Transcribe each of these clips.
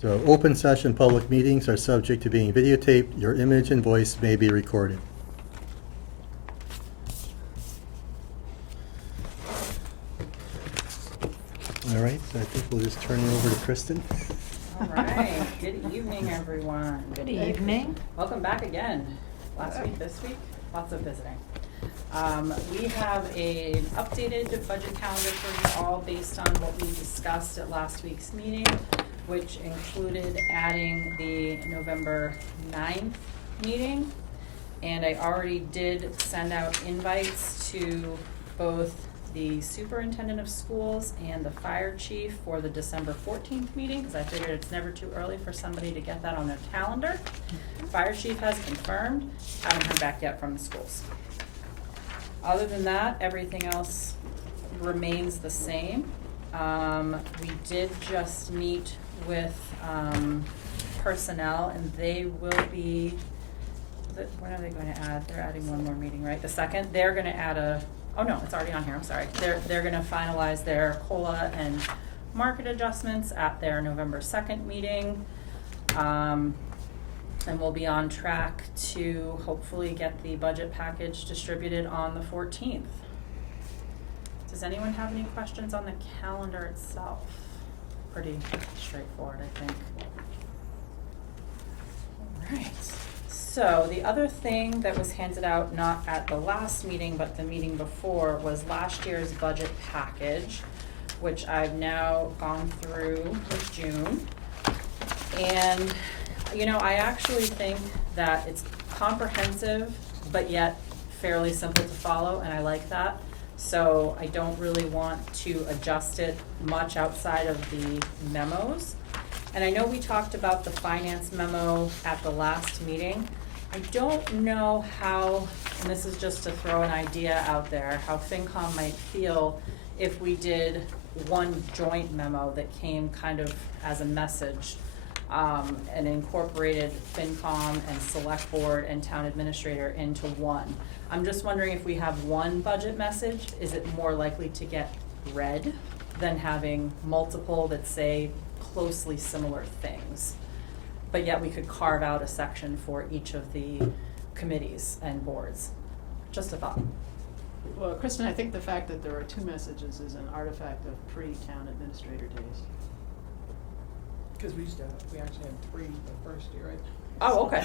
So open session public meetings are subject to being videotaped. Your image and voice may be recorded. All right, so I think we'll just turn it over to Kristen. All right, good evening, everyone. Good evening. Welcome back again. Last week, this week, lots of visiting. We have an updated budget calendar for you all based on what we discussed at last week's meeting, which included adding the November 9th meeting. And I already did send out invites to both the superintendent of schools and the fire chief for the December 14th meeting, because I figured it's never too early for somebody to get that on their calendar. Fire chief has confirmed, haven't heard back yet from the schools. Other than that, everything else remains the same. We did just meet with personnel, and they will be, when are they going to add? They're adding one more meeting, right? The second, they're going to add a, oh no, it's already on here, I'm sorry. They're going to finalize their COLA and market adjustments at their November 2nd meeting. And we'll be on track to hopefully get the budget package distributed on the 14th. Does anyone have any questions on the calendar itself? Pretty straightforward, I think. All right. So the other thing that was handed out, not at the last meeting, but the meeting before, was last year's budget package, which I've now gone through with June. And, you know, I actually think that it's comprehensive, but yet fairly simple to follow, and I like that. So I don't really want to adjust it much outside of the memos. And I know we talked about the finance memo at the last meeting. I don't know how, and this is just to throw an idea out there, how FinCom might feel if we did one joint memo that came kind of as a message, and incorporated FinCom and Select Board and Town Administrator into one. I'm just wondering if we have one budget message, is it more likely to get read than having multiple that say closely similar things? But yet we could carve out a section for each of the committees and boards. Just a thought. Well, Kristen, I think the fact that there are two messages is an artifact of pre-town administrator days. Because we actually had 3 the first year, right? Oh, okay.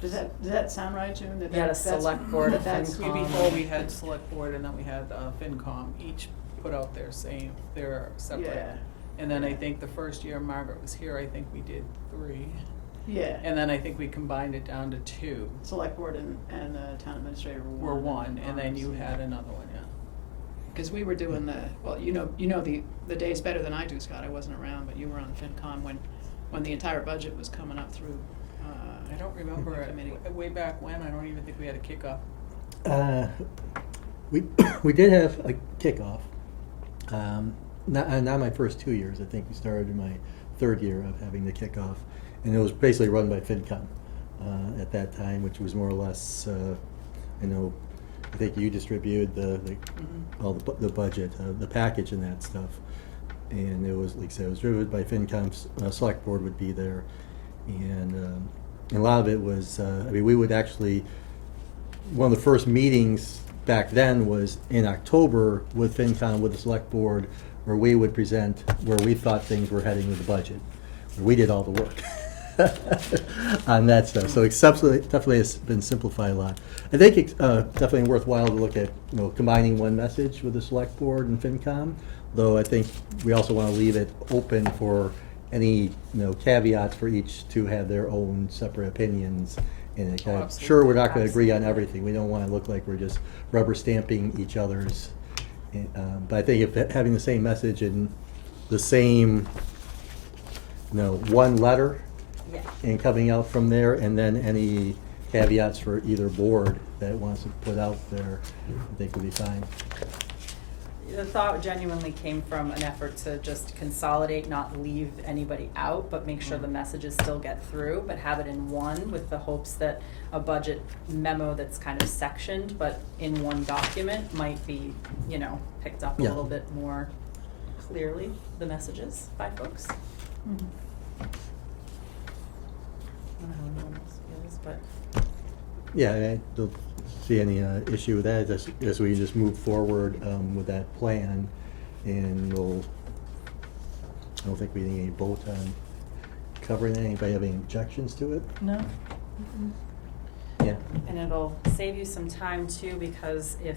Does that sound right, June? You had a select board, a that's- We before we had select board and then we had FinCom, each put out their separate. Yeah. And then I think the first year Margaret was here, I think we did 3. Yeah. And then I think we combined it down to 2. Select board and town administrator Were one, and then you yeah. had another one, yeah. Because we were doing well, you know the days better than I do, Scott. I wasn't around, but you were on FinCom when the entire budget was coming up through. I don't remember the it. committee. Way back when, I don't even think we had a kickoff. We did have a kickoff. Not my first 2 years. I think we started in my 3rd year of having the kickoff, and it was basically run by FinCom at that time, which was more or less. I think you distributed all the budget, the package, and that stuff, and it was like I said, it was driven by FinCom's select board would be there, and a lot of it was. We would actually. One of the first meetings back then was in October with FinCom, with the select board, where we would present where we thought things were heading with the budget. Where we did all the work on that stuff. So it's definitely has been simplified a lot. I think it's definitely worthwhile to look at combining one message with the select board and FinCom. Though I think we also want to leave it open for any caveats for each to have their own separate opinions. And Absolutely. sure, we're not going to agree on everything. We don't want to look like we're just rubber stamping each other's. But I think if having the same message and the same, one letter, Yeah. and coming out from there, and then any caveats for either board that wants to put out there, I think would be fine. The thought genuinely came from an effort to just consolidate, not leave anybody out, but make sure the messages still get through, but have it in one with the hopes that a budget memo that's kind of sectioned, but in one document might be, picked up a Yeah. little bit more clearly, the messages by folks. Yeah, I don't see any issue with that, as we just move forward with that plan, and I don't think we need any vote on covering that. Anybody have any objections to it? No? Yeah. And it'll save you some time too, because if,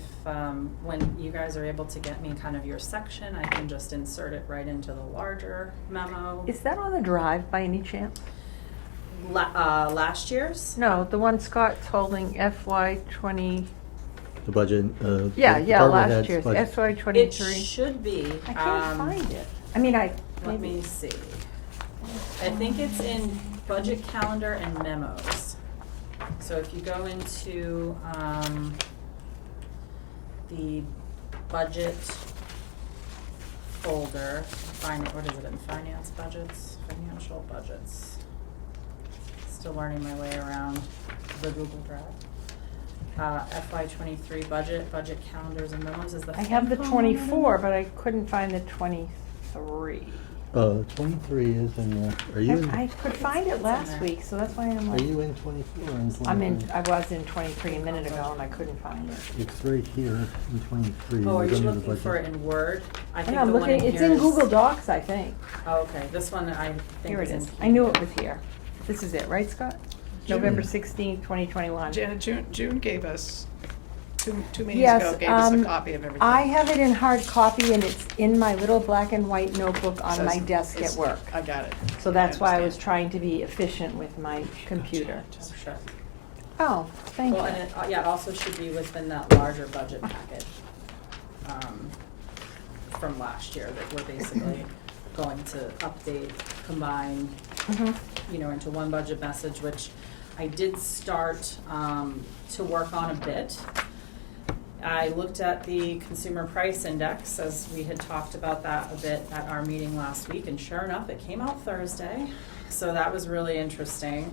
when you guys are able to get me kind of your section, I can just insert it right into the larger memo. Is that on the drive by any chance? Last year's? No, the one Scott's holding FY '20, The budget, yeah, the yeah, department last head's year's, budget. FY It '23. should be. I can't find it. I mean, Let maybe. me see. I think it's in budget calendar and memos. So if you go into, the budget folder, what is it, in finance budgets, financial budgets? Still learning my way around the Google Drive. FY '23 budget calendars and memos is the. I have the FinCom one in 24, there? but I couldn't find the 23. 23 is in the, are you in, I could find It's it in last there. week, so that's why I'm are like. you in 24 or in 23? I was in 23 a minute ago and I couldn't find it. It's right here in 23. Oh, are It's you under the looking for it budget. in Word? I And think I'm the one in looking, here it's in is- Google Docs, I think. Oh, okay, this one I think Here it is in. is. I knew it was here. This is it, right, Scott? June. November 16th, 2021. Janet, June gave us, two meetings Yes, ago, gave us a copy of everything. I have it in hard copy and it's in my little black and white notebook on Says my desk at it's- work. I got it. So that's why I was understand. trying to be efficient with my computer. Oh, sure. Oh, thank you. Well, and it, yeah, it also should be within that larger budget packet, from last year that we're basically going to update, combine, Mhm. into one budget message, which I did start, to work on a bit. I looked at the consumer price index, as we had talked about that a bit at our meeting last week, and sure enough, it came out Thursday, so that was really interesting.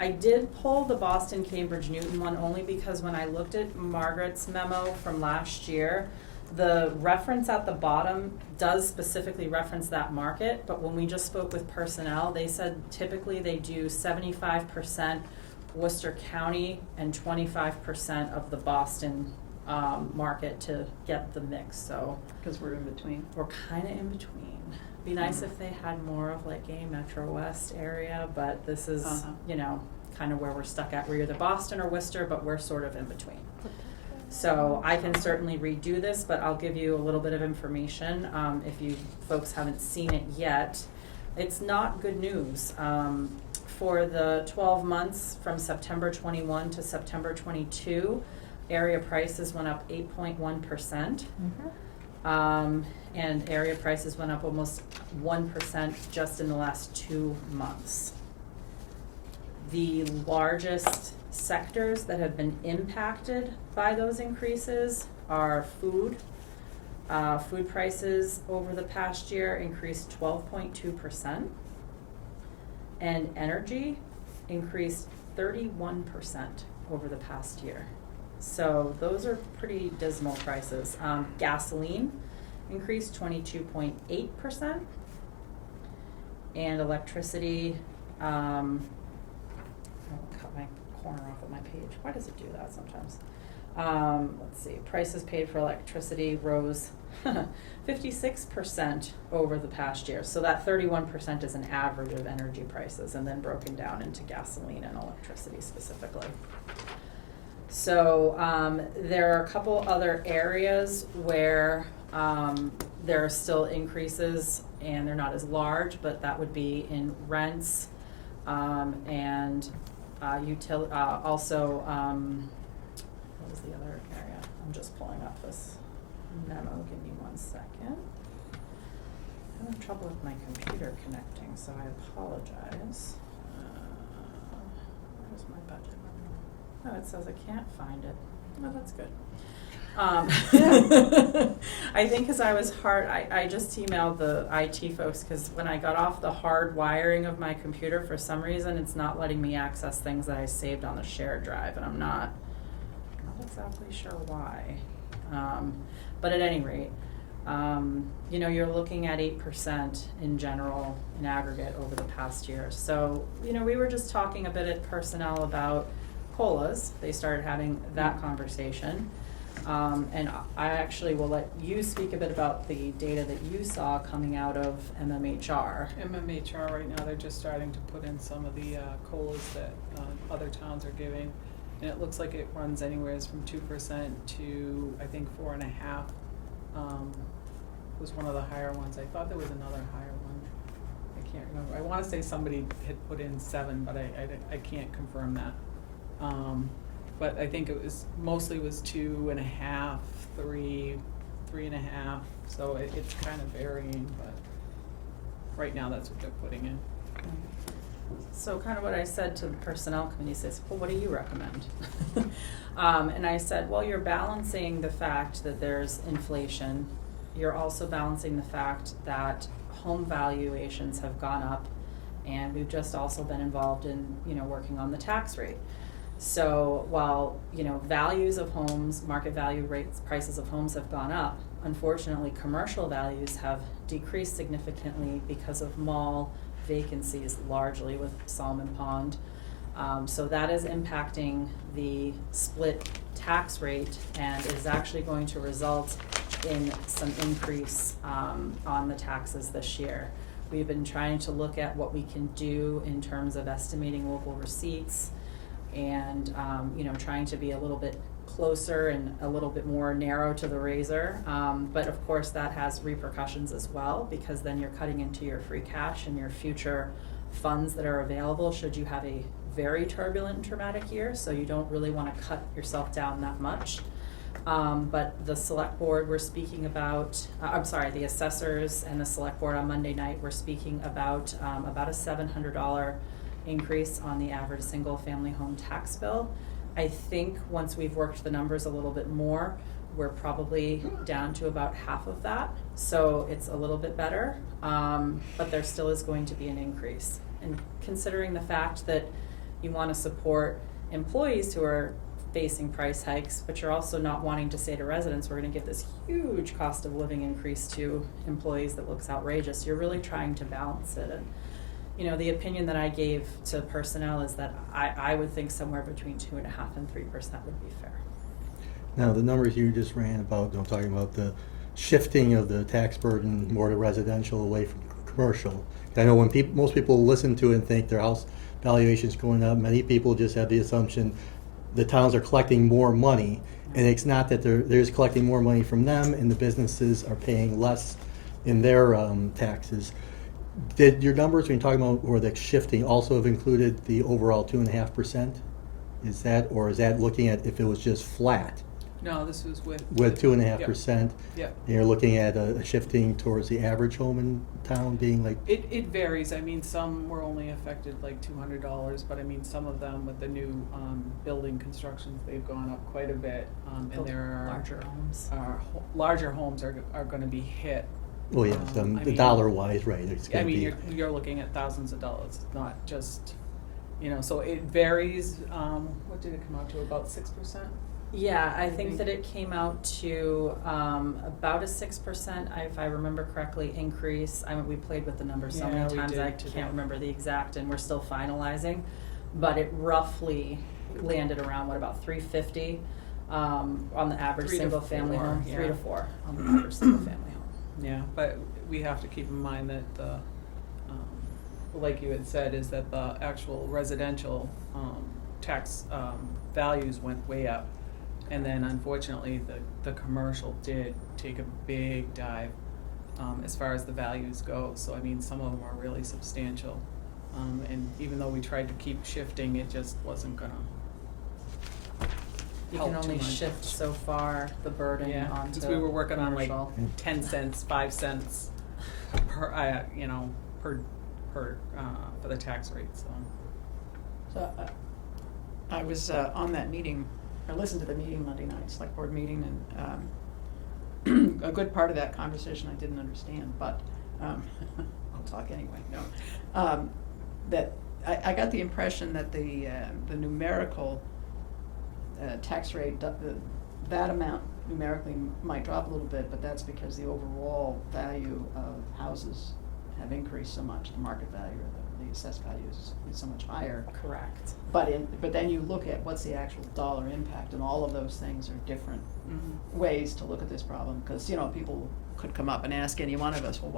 I did pull the Boston, Cambridge, Newton one only because when I looked at Margaret's memo from last year, the reference at the bottom does specifically reference that market, but when we just spoke with personnel, they said typically they do 75% Worcester County and 25% of the Boston market to get the mix, so Because we're in between. we're kinda in between. Be nice if they had more of like a Metro West area, but this is, Uh-huh. kinda where we're stuck at. We're either Boston or Worcester, but we're sort of in between. So I can certainly redo this, but I'll give you a little bit of information, if you folks haven't seen it yet. It's not good news. For the 12 months from September 21 to September 22, area prices went up 8.1%. And area prices went up almost 1% just in the last 2 months. The largest sectors that have been impacted by those increases are food. Food prices over the past year increased 12.2%. And energy increased 31% over the past year. So those are pretty dismal prices. Gasoline increased 22.8%. And electricity, I'll cut my corner off of my page. Why does it do that sometimes? Let's see, prices paid for electricity rose 56% over the past year. So that 31% is an average of energy prices and then broken down into gasoline and electricity specifically. So there are a couple other areas where there are still increases and they're not as large, but that would be in rents and also, what was the other area? I'm just pulling up this memo, give me 1 second. I'm having trouble with my computer connecting, so I apologize. Where's my budget memo? Oh, it says I can't find it. Oh, that's good. I think because I was I just emailed the IT folks because when I got off the hard wiring of my computer, for some reason, it's not letting me access things that I saved on the shared drive, and I'm not exactly sure why. But at any rate, you're looking at 8% in general, in aggregate over the past year. So, we were just talking a bit at personnel about COLAs, they started having that conversation. And I actually will let you speak a bit about the data that you saw coming out of MMHR. MMHR right now, they're just starting to put in some of the COLAs that other towns are giving. And it looks like it runs anywheres from 2% to, I think, 4.5%. Was one of the higher ones. I thought there was another higher one. I can't remember. I wanna say somebody had put in 7, but I can't confirm that. But I think it was, mostly was 2.5, 3, 3.5, so it's kind of varying, but right now that's what they're putting in. So kind of what I said to the personnel committee says, well, what do you recommend? And I said, well, you're balancing the fact that there's inflation. You're also balancing the fact that home valuations have gone up, and we've just also been involved in, working on the tax rate. So while, values of homes, market value rates, prices of homes have gone up, unfortunately, commercial values have decreased significantly because of mall vacancies, largely with Salmon Pond. So that is impacting the split tax rate and is actually going to result in some increase on the taxes this year. We've been trying to look at what we can do in terms of estimating local receipts and trying to be a little bit closer and a little bit more narrow to the razor. But of course that has repercussions as well, because then you're cutting into your free cash and your future funds that are available should you have a very turbulent and traumatic year, so you don't really want to cut yourself down that much. But the select board, we're speaking about, the assessors and the select board on Monday night, we're speaking about a $700 increase on the average single-family home tax bill. I think once we've worked the numbers a little bit more, we're probably down to about half of that. So it's a little bit better, but there still is going to be an increase. And considering the fact that you want to support employees who are facing price hikes, but you're also not wanting to say to residents, we're going to give this huge cost of living increase to employees that looks outrageous. You're really trying to balance it. And the opinion that I gave to personnel is that I would think somewhere between 2.5% and 3% would be fair. Now, the numbers you just ran about, I'm talking about the shifting of the tax burden more to residential away from commercial. I know when most people listen to it and think their house valuation's going up, many people just have the assumption the towns are collecting more money, and it's not that they're just collecting more money from them and the businesses are paying less in their taxes. Did your numbers, when you're talking about, or the shifting, also have included the overall 2.5%? Is that looking at if it was just flat No, this was with. 2.5%? Yep. And you're looking at a shifting towards the average home in town being like, It varies. I mean, some were only affected like $200, but I mean, some of them with the new building constructions, they've gone up quite a bit. And there are larger homes. Larger homes are going to be hit. oh yes, I the mean, dollar-wise, right? It's I gonna mean, be. you're looking at thousands of dollars, not just, so it varies. What did it come out to? About 6%? Yeah, I I think think- that it came out to about a 6%, if I remember correctly, increase. We played with the numbers so Yeah, many we times, did I today. can't remember the exact, and we're still finalizing. But it roughly landed around, about 350 on the average 3 to single-family 4, home? 3 yeah. to 4 on the average single-family home. Yeah, but we have to keep in mind that the, like you had said, is that the actual residential tax values went way up. And then unfortunately, the commercial did take a big dive as far as the values go. So I mean, some of them are really substantial. And even though we tried to keep shifting, it just wasn't gonna You help can too only much. shift so far the burden Yeah, onto because we were working on like commercial. 10 cents, 5 cents per, for the tax rate, so. So, I was on that meeting, I listened to the meeting Monday night, select board meeting, and a good part of that conversation I didn't understand, but I'll talk anyway, no. That, I got the impression that the numerical tax rate, that amount numerically might drop a little bit, but that's because the overall value of houses have increased so much, the market value or assessed value is so much higher. Correct. But then you look at what's the actual dollar impact, and all of those things are different ways to look at this problem, because, you know, people could come up and ask any one of us, well,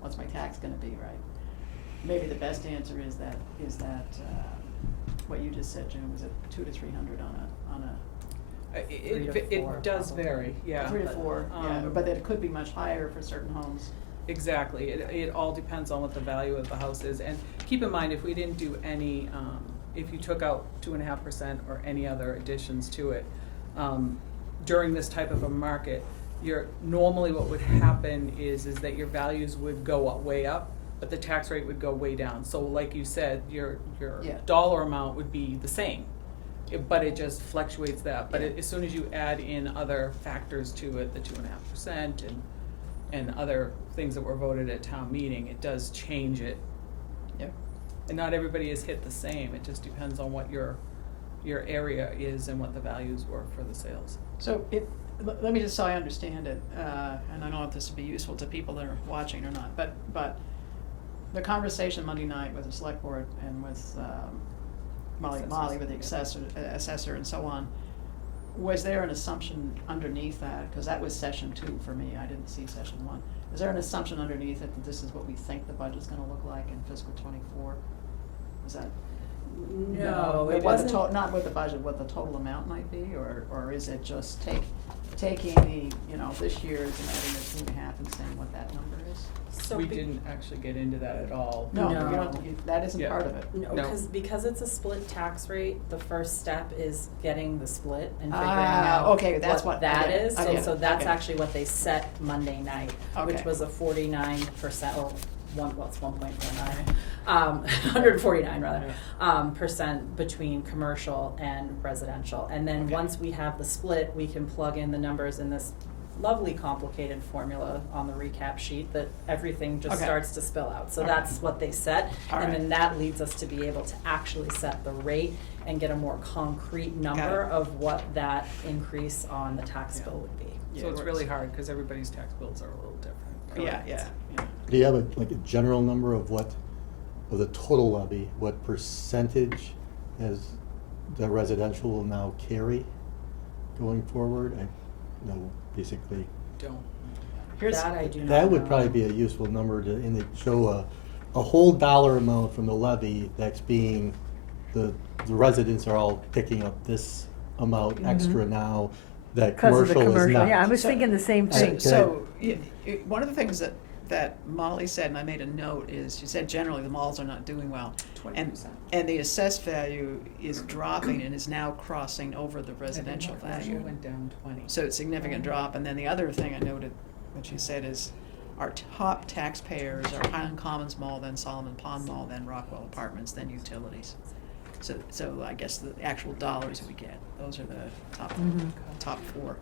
what's my tax gonna be, right? Maybe the best answer is that, what you just said, Jim, was it 200 to 300 on a, 3 to 4 It does probably. vary, yeah. 3 to but, 4, yeah, um, but it could be much higher for certain homes. Exactly, it all depends on what the value of the house is, and keep in mind, if we didn't do any, if you took out 2.5% or any other additions to it, during this type of a market, normally what would happen is that your values would go up, way up, but the tax rate would go way down. So like you said, your Yeah. dollar amount would be the same, but it just fluctuates that. But Yeah. as soon as you add in other factors to it, the 2.5% and other things that were voted at town meeting, it does change it. Yep. And not everybody is hit the same, it just depends on what your area is and what the values were for the sales. So let me just so I understand it, and I don't know if this would be useful to people that are watching or not, but the conversation Monday night with the select board and with Molly with the assessor and so on, was there an assumption underneath that? Because that was session 2 for me, I didn't see session 1. Is there an assumption underneath it that this is what we think the budget's gonna look like in fiscal '24? Is that? No, What it the wasn't. not what the budget, what the total amount might be, or is it just taking the, you know, this year's and adding the 2.5 and saying what that number is? So We be- didn't actually get into that at all. No, No. you don't, that isn't Yeah. part of it. No, No. because it's a split tax rate, the first step is getting the split and figuring Ah, out okay, that's what- I that get it, is. I So get it, so that's okay. actually what they set Monday night, which Okay. was a 49% or it's 1.49, 149 rather, percent between commercial and residential. And then Okay. once we have the split, we can plug in the numbers in this lovely complicated formula on the recap sheet that everything just Okay. starts to spill out. So Okay. that's what they set. All And right. then that leads us to be able to actually set the rate and get a more concrete number it. of what that increase on the tax Yeah. bill would be. Yeah, So it's it really works. hard, cause everybody's tax bills are a little different. Yeah, yeah. Do you have a general number of the total levy, what percentage has the residential will now carry going forward? Basically, Don't. Here's- That I do not that would know. probably be a useful number to show a whole dollar amount from the levy that's being, the residents are all picking up this amount extra now that Because of the commercial is not. commercial, yeah, I was So- thinking the same thing. So, one of the things that Molly said, and I made a note, is she said generally the malls are not doing well. 20%. And the assessed value is dropping and is now crossing over the residential Commercial value. went down 20. So it's significant drop. And then the other thing I noted, what she said is, our top taxpayers are Highland Commons Mall, then Solomon Pond Mall, then Rockwell Apartments, then utilities. So I guess the actual dollars we get, those are the top 4.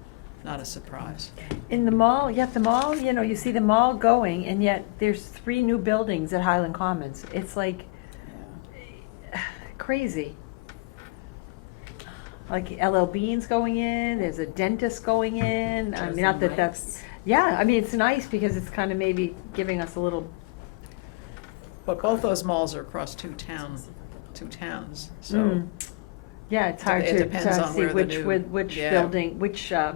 Not a surprise. In the mall, you see the mall going, and yet there's 3 new buildings at Highland Commons. It's like crazy. Like LL Bean's going in, there's a dentist going in. I mean, not that that's, yeah, I mean, it's nice because it's kind of maybe giving us a little, But both those malls are across two towns, so. Mm. Yeah, it's hard It to depends on see where the which, new- which yeah. building, which Yeah.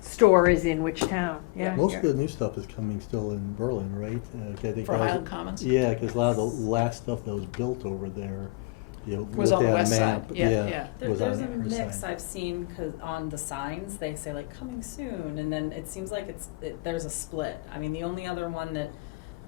store is in which town, yeah. Most of the new stuff is coming still in Berlin, right? I think For a lot of- Highland Commons? Yeah, because a lot of the last stuff that was built over there, Was looked on the at a west side. map, Yeah. was on There's a the mix first side. I've seen, 'cause on the signs, they say like coming soon, and then it seems like there's a split. I mean, the only other one that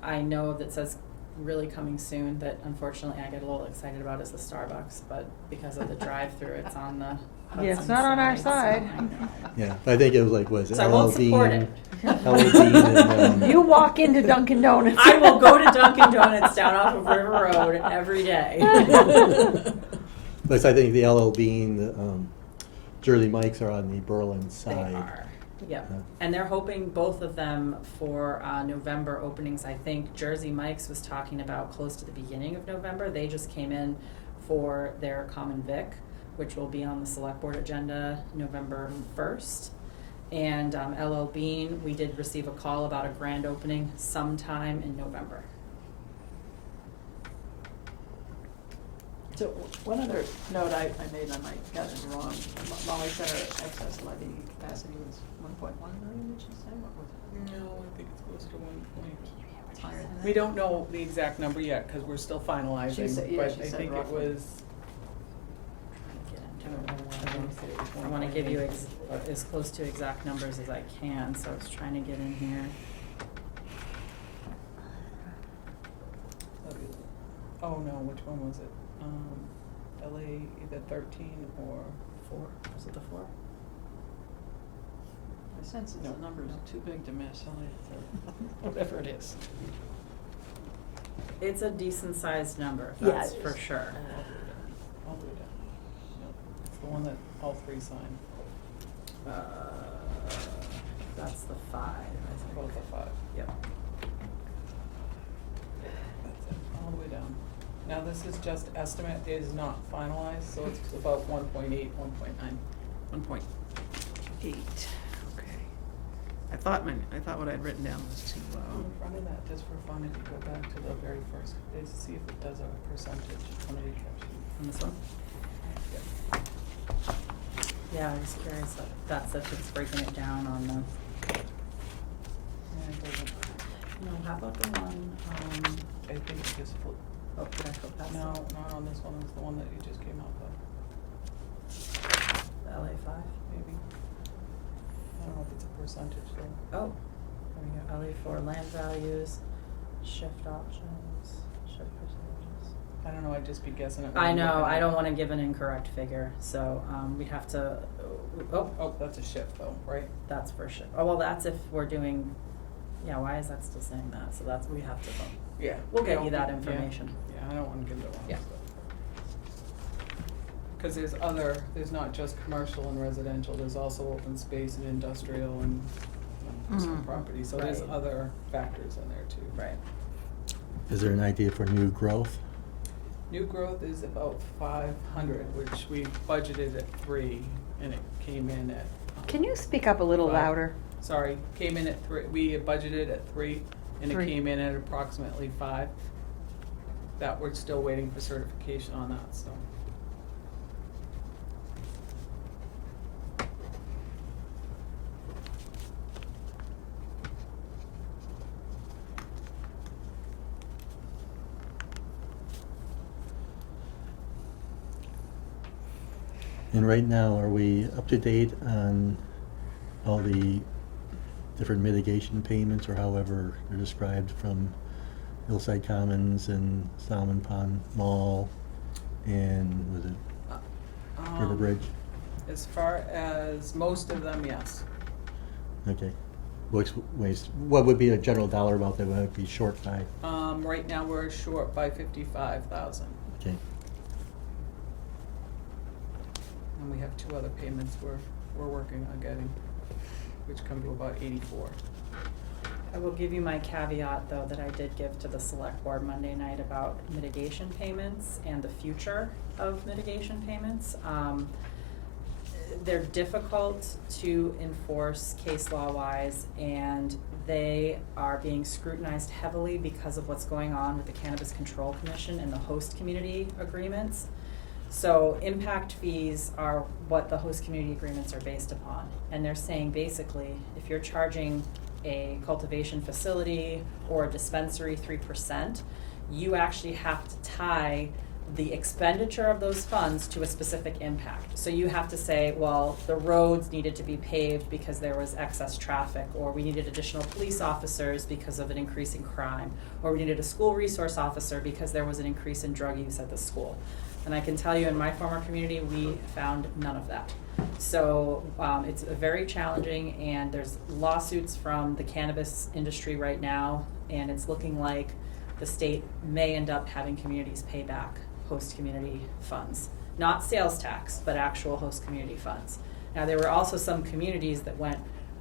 I know that says really coming soon that unfortunately I get a little excited about is the Starbucks, but because of the drive-through, it's on the Yeah, it's Hudson not on our so side. I know. Yeah, I think it was like, was it So I won't LL Bean? support it. LL Bean and, You walk into Dunkin' Donuts. I will go to Dunkin' Donuts down off of River Road every day. But I think the LL Bean, Jersey Mike's are on the Berlin They side. are, yep. Yeah. And they're hoping both of them for November openings. I think Jersey Mike's was talking about close to the beginning of November. They just came in for their Common Vic, which will be on the select board agenda November 1st. And LL Bean, we did receive a call about a grand opening sometime in November. So one other note I made, I might get it wrong, Molly said her excess levy capacity was 1.1 million, did she say, what was it? No, I think it's close to 1 point. It's higher than that? We don't know the exact number yet, cause we're still finalizing, said- yeah, but she I said think it roughly. was, Get I into don't know, it. I wanna say it was I wanna give you 1.8. as close to exact numbers as I can, so I was trying to get in here. Oh, no, which one was it? LA, either 13 or 4. Was it the 4? My sense is No, the number's no. too big to miss, whatever it is. It's a decent sized number, Yeah, that's it for is. sure. I'll do that. Yep. It's the one that all 3 signed, That's the 5, I think. both the 5. Yep. That's it, all the way down. Now, this is just estimate, it is not finalized, so it's about 1.8, 1.9. 1.8, okay. I thought what I'd written down was too low. In front of that, just for fun, if you go back to the very first page, see if it does a percentage on the recap sheet. On this one? Yeah, I was curious, that's if it's breaking it down on the, Yeah, it doesn't. no, how about the one, I think it just flipped. oh, did I go past No, that? not on this one, it's the one that you just came off of, The LA 5? maybe. I don't know if it's a percentage though. Oh, Oh, yeah. LA 4 land values, shift options, shift percentages. I don't know, I'd just be guessing at. I one know, looking I at- don't wanna give an incorrect figure, so, we'd have to, oh, Oh, that's a shift though, right? that's for sure. Oh, well, that's if we're doing, yeah, why is that still saying that? So that's, we have to, Yeah. we'll we get don't- you that yeah, information. Yeah, I don't wanna give the wrong Yeah. stuff. Cause there's not just commercial and residential, there's also open space and industrial and personal Mhm. property, so there's Right. other factors in there too. Right. Is there an idea for new growth? New growth is about 500, which we budgeted at 3, and it came in at. Can you speak up a little 5. louder? Sorry, came in at 3, we had budgeted at 3, and it 3. came in at approximately 5. That we're still waiting for certification on that, so. And right now, are we up to date on all the different mitigation payments, or however they're described, from Hillside Commons and Salmon Pond Mall and was it River Um, Bridge? As far as most of them, yes. Okay. What would be a general dollar amount that would be short by? Right now, we're short by 55,000, Okay. and we have 2 other payments we're working on getting, which come to about 84. I will give you my caveat, though, that I did give to the select board Monday night about mitigation payments and the future of mitigation payments. They're difficult to enforce case law wise, and they are being scrutinized heavily because of what's going on with the Cannabis Control Commission and the host community agreements. So impact fees are what the host community agreements are based upon. And they're saying basically, if you're charging a cultivation facility or a dispensary 3%, you actually have to tie the expenditure of those funds to a specific impact. So you have to say, well, the roads needed to be paved because there was excess traffic, or we needed additional police officers because of an increase in crime, or we needed a school resource officer because there was an increase in drug use at the school. And I can tell you, in my former community, we found none of that. So it's very challenging, and there's lawsuits from the cannabis industry right now, and it's looking like the state may end up having communities pay back host community funds. Not sales tax, but actual host community funds. Now, there were also some communities that went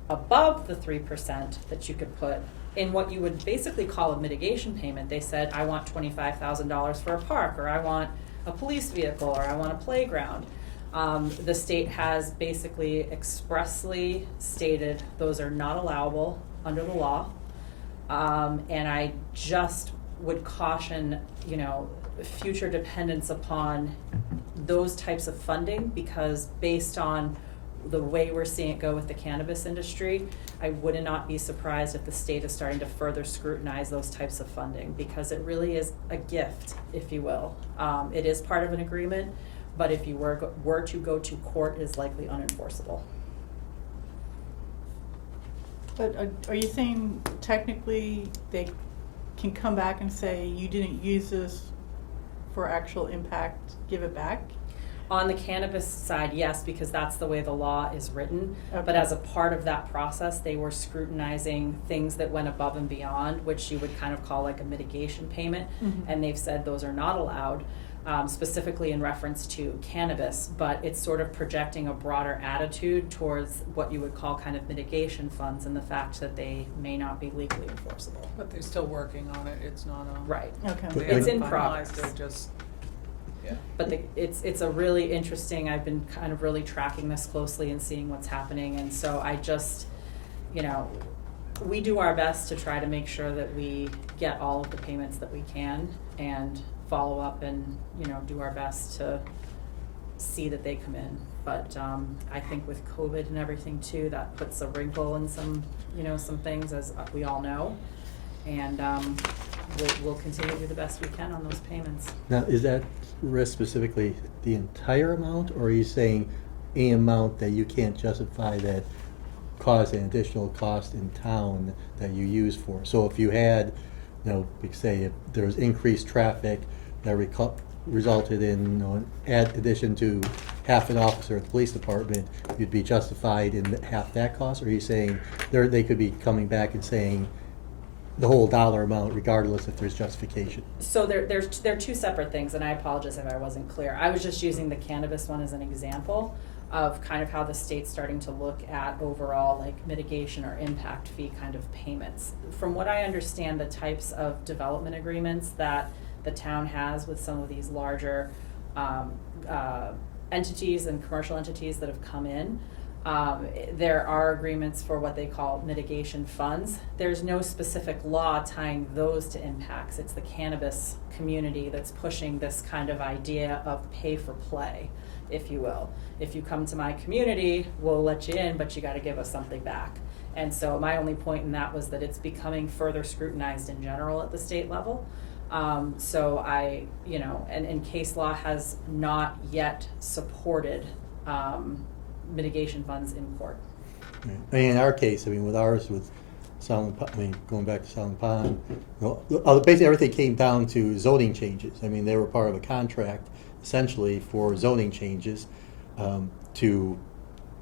above the 3% that you could put in what you would basically call a mitigation payment. They said, I want $25,000 for a park, or I want a police vehicle, or I want a playground. The state has basically expressly stated those are not allowable under the law. And I just would caution, future dependence upon those types of funding, because based on the way we're seeing it go with the cannabis industry, I would not be surprised if the state is starting to further scrutinize those types of funding, because it really is a gift, if you will. It is part of an agreement, but if you were to go to court, it is likely unenforceable. But are you saying technically they can come back and say, you didn't use this for actual impact, give it back? On the cannabis side, yes, because that's the way the law is written. But Okay. as a part of that process, they were scrutinizing things that went above and beyond, which you would kind of call like a mitigation payment. Mhm. And they've said those are not allowed, specifically in reference to cannabis. But it's sort of projecting a broader attitude towards what you would call kind of mitigation funds, and the fact that they may not be legally enforceable. But they're still working on it, it's not a. Right. Okay. They It's haven't in finalized, progress. they're just, yeah. But it's a really interesting, I've been kind of really tracking this closely and seeing what's happening, and so I just, we do our best to try to make sure that we get all of the payments that we can and follow up and, do our best to see that they come in. But I think with COVID and everything too, that puts a wrinkle in some things, as we all know. And we'll continue to do the best we can on those payments. Now, is that risk specifically the entire amount, or are you saying a amount that you can't justify that caused an additional cost in town that you use for? So if you had, we could say if there was increased traffic that resulted in, an addition to half an officer at the police department, you'd be justified in half that cost? Or are you saying they could be coming back and saying the whole dollar amount regardless if there's justification? So they're two separate things, and I apologize if I wasn't clear. I was just using the cannabis one as an example of kind of how the state's starting to look at overall like mitigation or impact fee kind of payments. From what I understand, the types of development agreements that the town has with some of these larger entities and commercial entities that have come in, there are agreements for what they call mitigation funds. There's no specific law tying those to impacts. It's the cannabis community that's pushing this kind of idea of pay for play, if you will. If you come to my community, we'll let you in, but you gotta give us something back. And so my only point in that was that it's becoming further scrutinized in general at the state level. So and case law has not yet supported mitigation funds in court. Right. I mean, in our case, with ours, with Silent Pond, going back to Silent Pond, basically everything came down to zoning changes. I mean, they were part of a contract essentially for zoning changes to,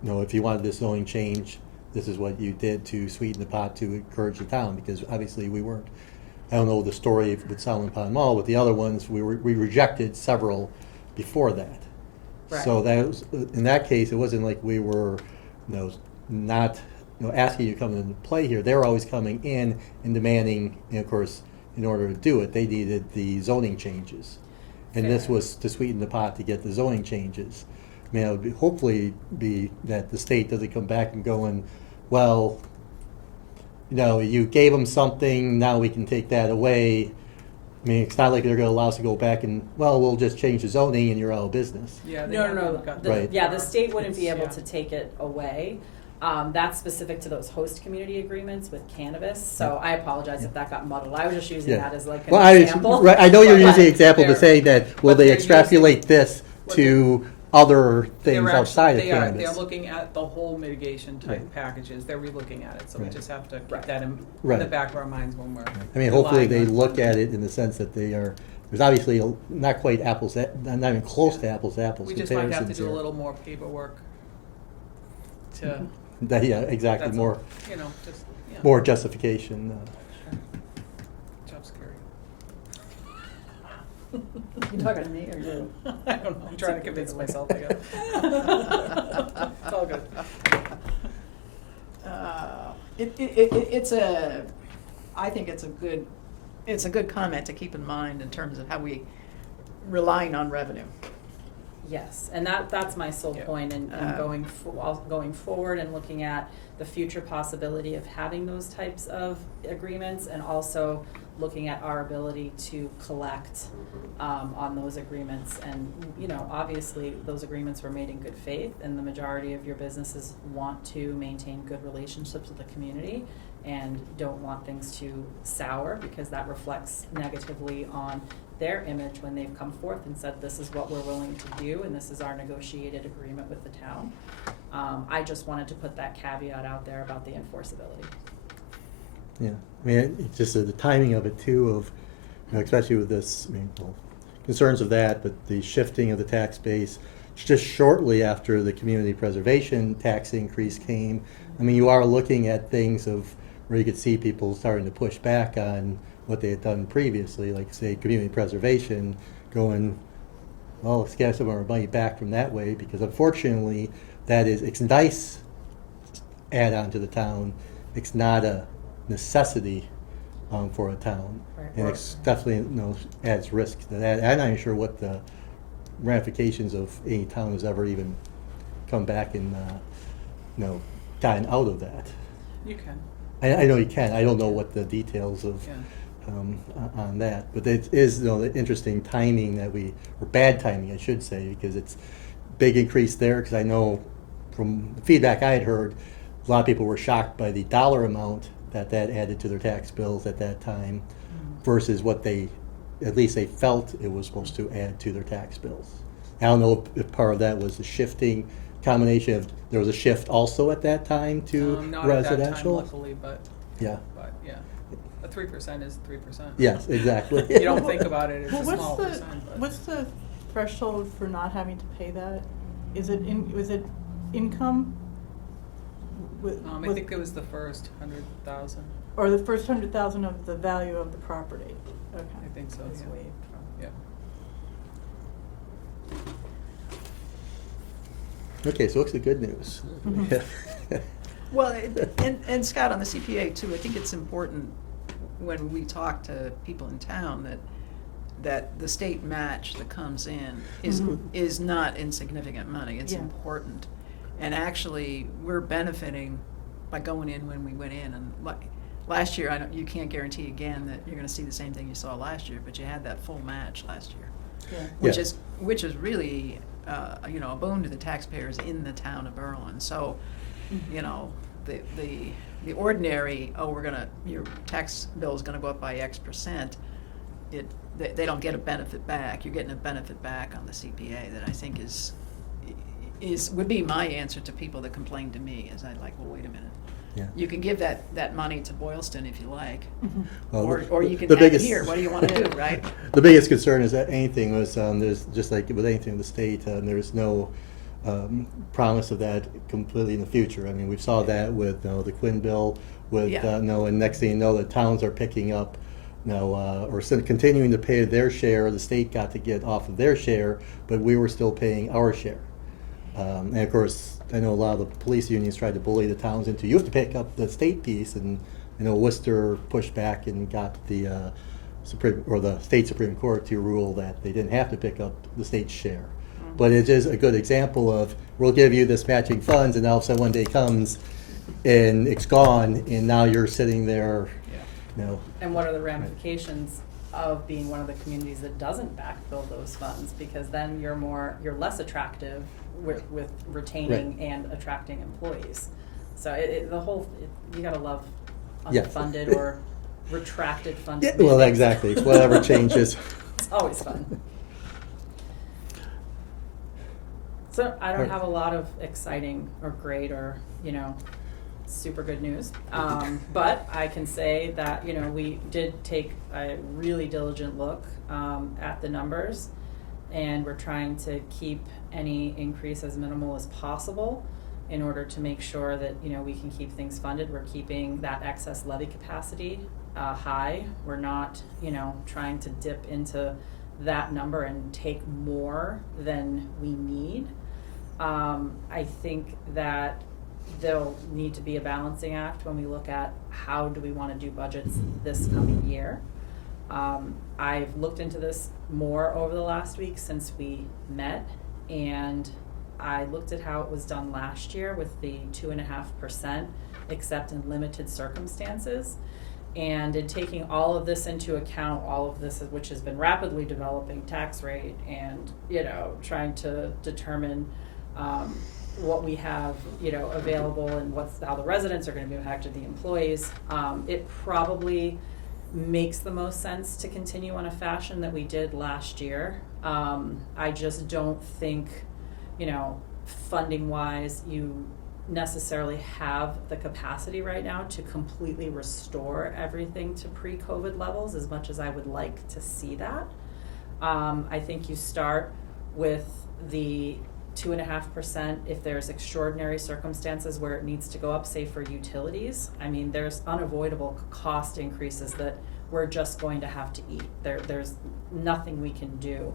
if you wanted this zoning change, this is what you did to sweeten the pot to encourage the town, because obviously we weren't. I don't know the story with Silent Pond Mall. With the other ones, we rejected several before that. Right. So that was, in that case, it wasn't like we were, not, asking you to come into play here. They were always coming in and demanding, of course, in order to do it, they needed the zoning changes. And this Fair. was to sweeten the pot to get the zoning changes. I mean, it would hopefully be that the state doesn't come back and going, well, you gave them something, now we can take that away. I mean, it's not like they're going to allow us to go back and, we'll just change the zoning and you're out of business. Yeah, they No, haven't got Right. The state wouldn't be able Yeah. to take it away. That's specific to those host community agreements with cannabis, so I apologize if that got muddled. I was just using that as like an example. I know you're But using the example to they're- say that, will but they they're extrapolate this but to other things They're outside of actually- cannabis? They're looking at the whole mitigation type Right. packages, they're relooking at it, so we Right. just have to keep Right. that in the Right. back of our minds when we're. I mean, hopefully they relying on look funding. at it in the sense that there's obviously not quite apples, not even close to apples We just might have to comparisons do a here. little more paperwork to, Yeah, exactly, that's more, all, just, yeah. more justification. Job scary. You talking to me or you? I don't know, I'm trying to convince myself, I guess. It's all good. I think it's a good comment to keep in mind in terms of how we relying on revenue. Yes, and that's my sole Yeah. point in going forward and looking at the future possibility of having those types of agreements, and also looking at our ability to collect on those agreements. And, you know, obviously, those agreements were made in good faith, and the majority of your businesses want to maintain good relationships with the community and don't want things to sour, because that reflects negatively on their image when they've come forth and said, this is what we're willing to do, and this is our negotiated agreement with the town. I just wanted to put that caveat out there about the enforceability. Yeah, I mean, it's just the timing of it too, of, you know, especially with this, I mean, well, concerns of that, but the shifting of the tax base just shortly after the community preservation tax increase came. I mean, you are looking at things of where you could see people starting to push back on what they had done previously, like say community preservation, going, well, let's get some of our money back from that way, because unfortunately, it's a nice add-on to the town. It's not a necessity for a town, Right. and it's definitely, you know, adds risk to that. I'm not even sure what the ramifications of any town has ever even come back and you know, gotten out of that. You can. I know you can. I don't know what the details of Yeah. on that, but it is, you know, the interesting timing that or bad timing, I should say, because it's big increase there. Because I know from the feedback I had heard, a lot of people were shocked by the dollar amount that added to their tax bills at that time, versus what at least they felt it was supposed to add to their tax bills. I don't know if part of that was the shifting combination of, there was a shift also at that time to Not residential. at that time, luckily, but Yeah. yeah, a 3% is 3%. Yes, exactly. You don't think about it, it's Well, a small percent, but. what's the threshold for not having to pay that? Is it income? I think it was the first 100,000. Or the first 100,000 of the value of the property? Okay. I think so, It's yeah. waived from. Yeah. Okay, so what's the good news? Mhm. Well, and Scott, on the CPA too, I think it's important when we talk to people in town that the state match that comes in Mhm. is not insignificant money, it's Yeah. important. And actually, we're benefiting by going in when we went in, and like, last year, you can't guarantee again that you're gonna see the same thing you saw last year, but you had that full match last year. Yeah. Which is really, you know, a boon to the taxpayers in the town of Berlin. So, Mhm. you know, the ordinary, your tax bill is gonna go up by X%, they don't get a benefit back. You're getting a benefit back on the CPA that I think would be my answer to people that complain to me, is I'd like, well, wait a minute. Yeah. You can give that money to Boylston if you like, Mhm. Well, or you can the have it biggest- here. What do you wanna do, right? The biggest concern is that anything was, there's, just like with anything in the state, there's no promise of that completely in the future. I mean, we saw that with, you know, the Quinn bill, with, Yeah. you know, and next thing you know, the towns are picking up, you know, or continuing to pay their share. The state got to get off of their share, but we were still paying our share. And of course, I know a lot of the police unions tried to bully the towns into, you have to pick up the state piece, and, you know, Worcester pushed back and got the the state Supreme Court to rule that they didn't have to pick up the state's share. But it is a good example of, we'll give you this matching funds, and all of a sudden one day comes and it's gone, and now you're sitting there, you know. And what are the ramifications of being one of the communities that doesn't backfill those funds? Because then you're less attractive with retaining Right. and attracting employees. So you gotta love Yes. unfunded or retracted funded. Yeah, well, mandates. exactly. Whatever changes. It's always fun. So I don't Right. have a lot of exciting or great or, you know, super good news. But I can say that, you know, we did take a really diligent look at the numbers, and we're trying to keep any increase as minimal as possible in order to make sure that, you know, we can keep things funded. We're keeping that excess levy capacity high. We're not, you know, trying to dip into that number and take more than we need. I think that there'll need to be a balancing act when we look at how do we want to do budgets this coming year. I've looked into this more over the last week since we met, and I looked at how it was done last year with the 2.5%, except in limited circumstances. And in taking all of this into account, all of this, which has been rapidly developing tax rate and, you know, trying to determine what we have, you know, available and how the residents are gonna be impacted, the employees, it probably makes the most sense to continue on a fashion that we did last year. I just don't think, you know, funding wise, you necessarily have the capacity right now to completely restore everything to pre-COVID levels, as much as I would like to see that. I think you start with the 2.5% if there's extraordinary circumstances where it needs to go up, say for utilities. I mean, there's unavoidable cost increases that we're just going to have to eat. There's nothing we can do.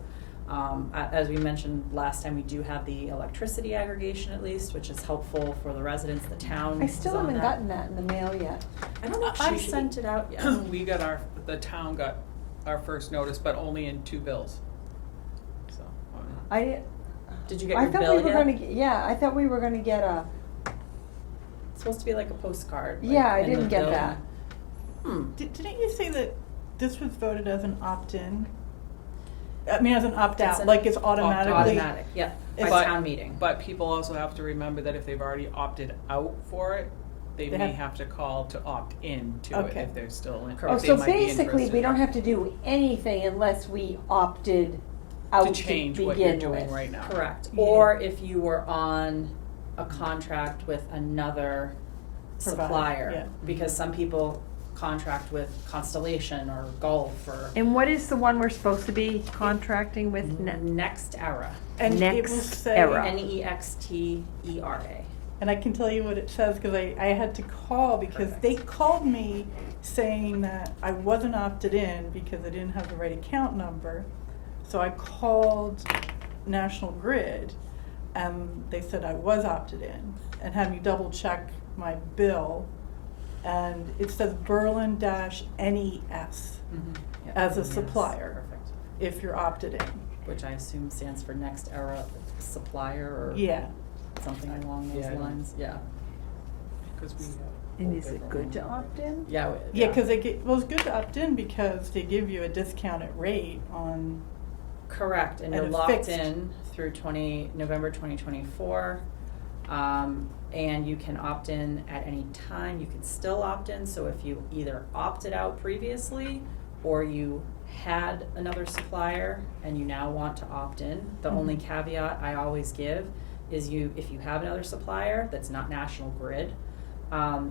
As we mentioned last time, we do have the electricity aggregation at least, which is helpful for the residents, the town. I still is on haven't that. gotten that in the mail yet. I don't know if I she sent it out yet. We got the town got our first notice, but only in 2 bills. So, Did you get I your thought bill we were yet? gonna yeah, I thought we were gonna get a, It's supposed to be like a postcard. Like, yeah, I in the didn't get bill. that. Didn't you say that this was voted as an opt-in? I mean, as an opt-out, an like it's automatically. Automatic, yeah, by But- town meeting. But people also have to remember that if they've already opted out for it, they They may have- have to call to opt in to it Okay. if they're still in. Correct. Oh, if they so might be basically, we interested. don't have to do anything unless we opted out To to change begin what you're doing with. right now. Correct, Yeah. or if you were on a contract with another Provider, supplier. yeah. Because some people contract with Constellation or Gulf or And what is the one we're supposed to be contracting with now? Next Era, And it will Next say, era. NEXTERA. and I can tell you what it says, cause I had to call because they called me saying that I wasn't opted in because I didn't have the right account number. So I called National Grid and they said I was opted in and had me double check my bill. And it says Berlin-NES as a Yes, supplier perfect. if you're opted in. Which I assume stands for Next Era Supplier or Yeah. something along those Yeah, I don't- lines, yeah. 'Cause we have And whole is it different good to one. opt in? Yeah. Yeah, cause well, it's good to opt in because they give you a discounted rate on, Correct, and And you're it's locked fixed. in through November 2024. And you can opt in at any time, you can still opt in, so if you either opted out previously or you had another supplier and you now want to opt in, the only caveat I always give is if you have another supplier that's not National Grid,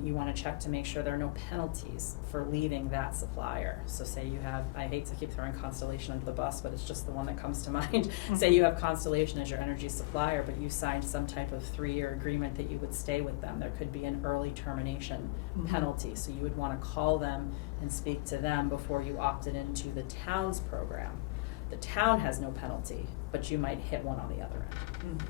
you wanna check to make sure there are no penalties for leaving that supplier. So say you have, I hate to keep throwing Constellation under the bus, but it's just the one that comes to mind. Say you have Constellation as your energy supplier, but you signed some type of 3-year agreement that you would stay with them. There could be an early termination penalty, so you would wanna call them and speak to them before you opted into the town's program. The town has no penalty, but you might hit one on the other end.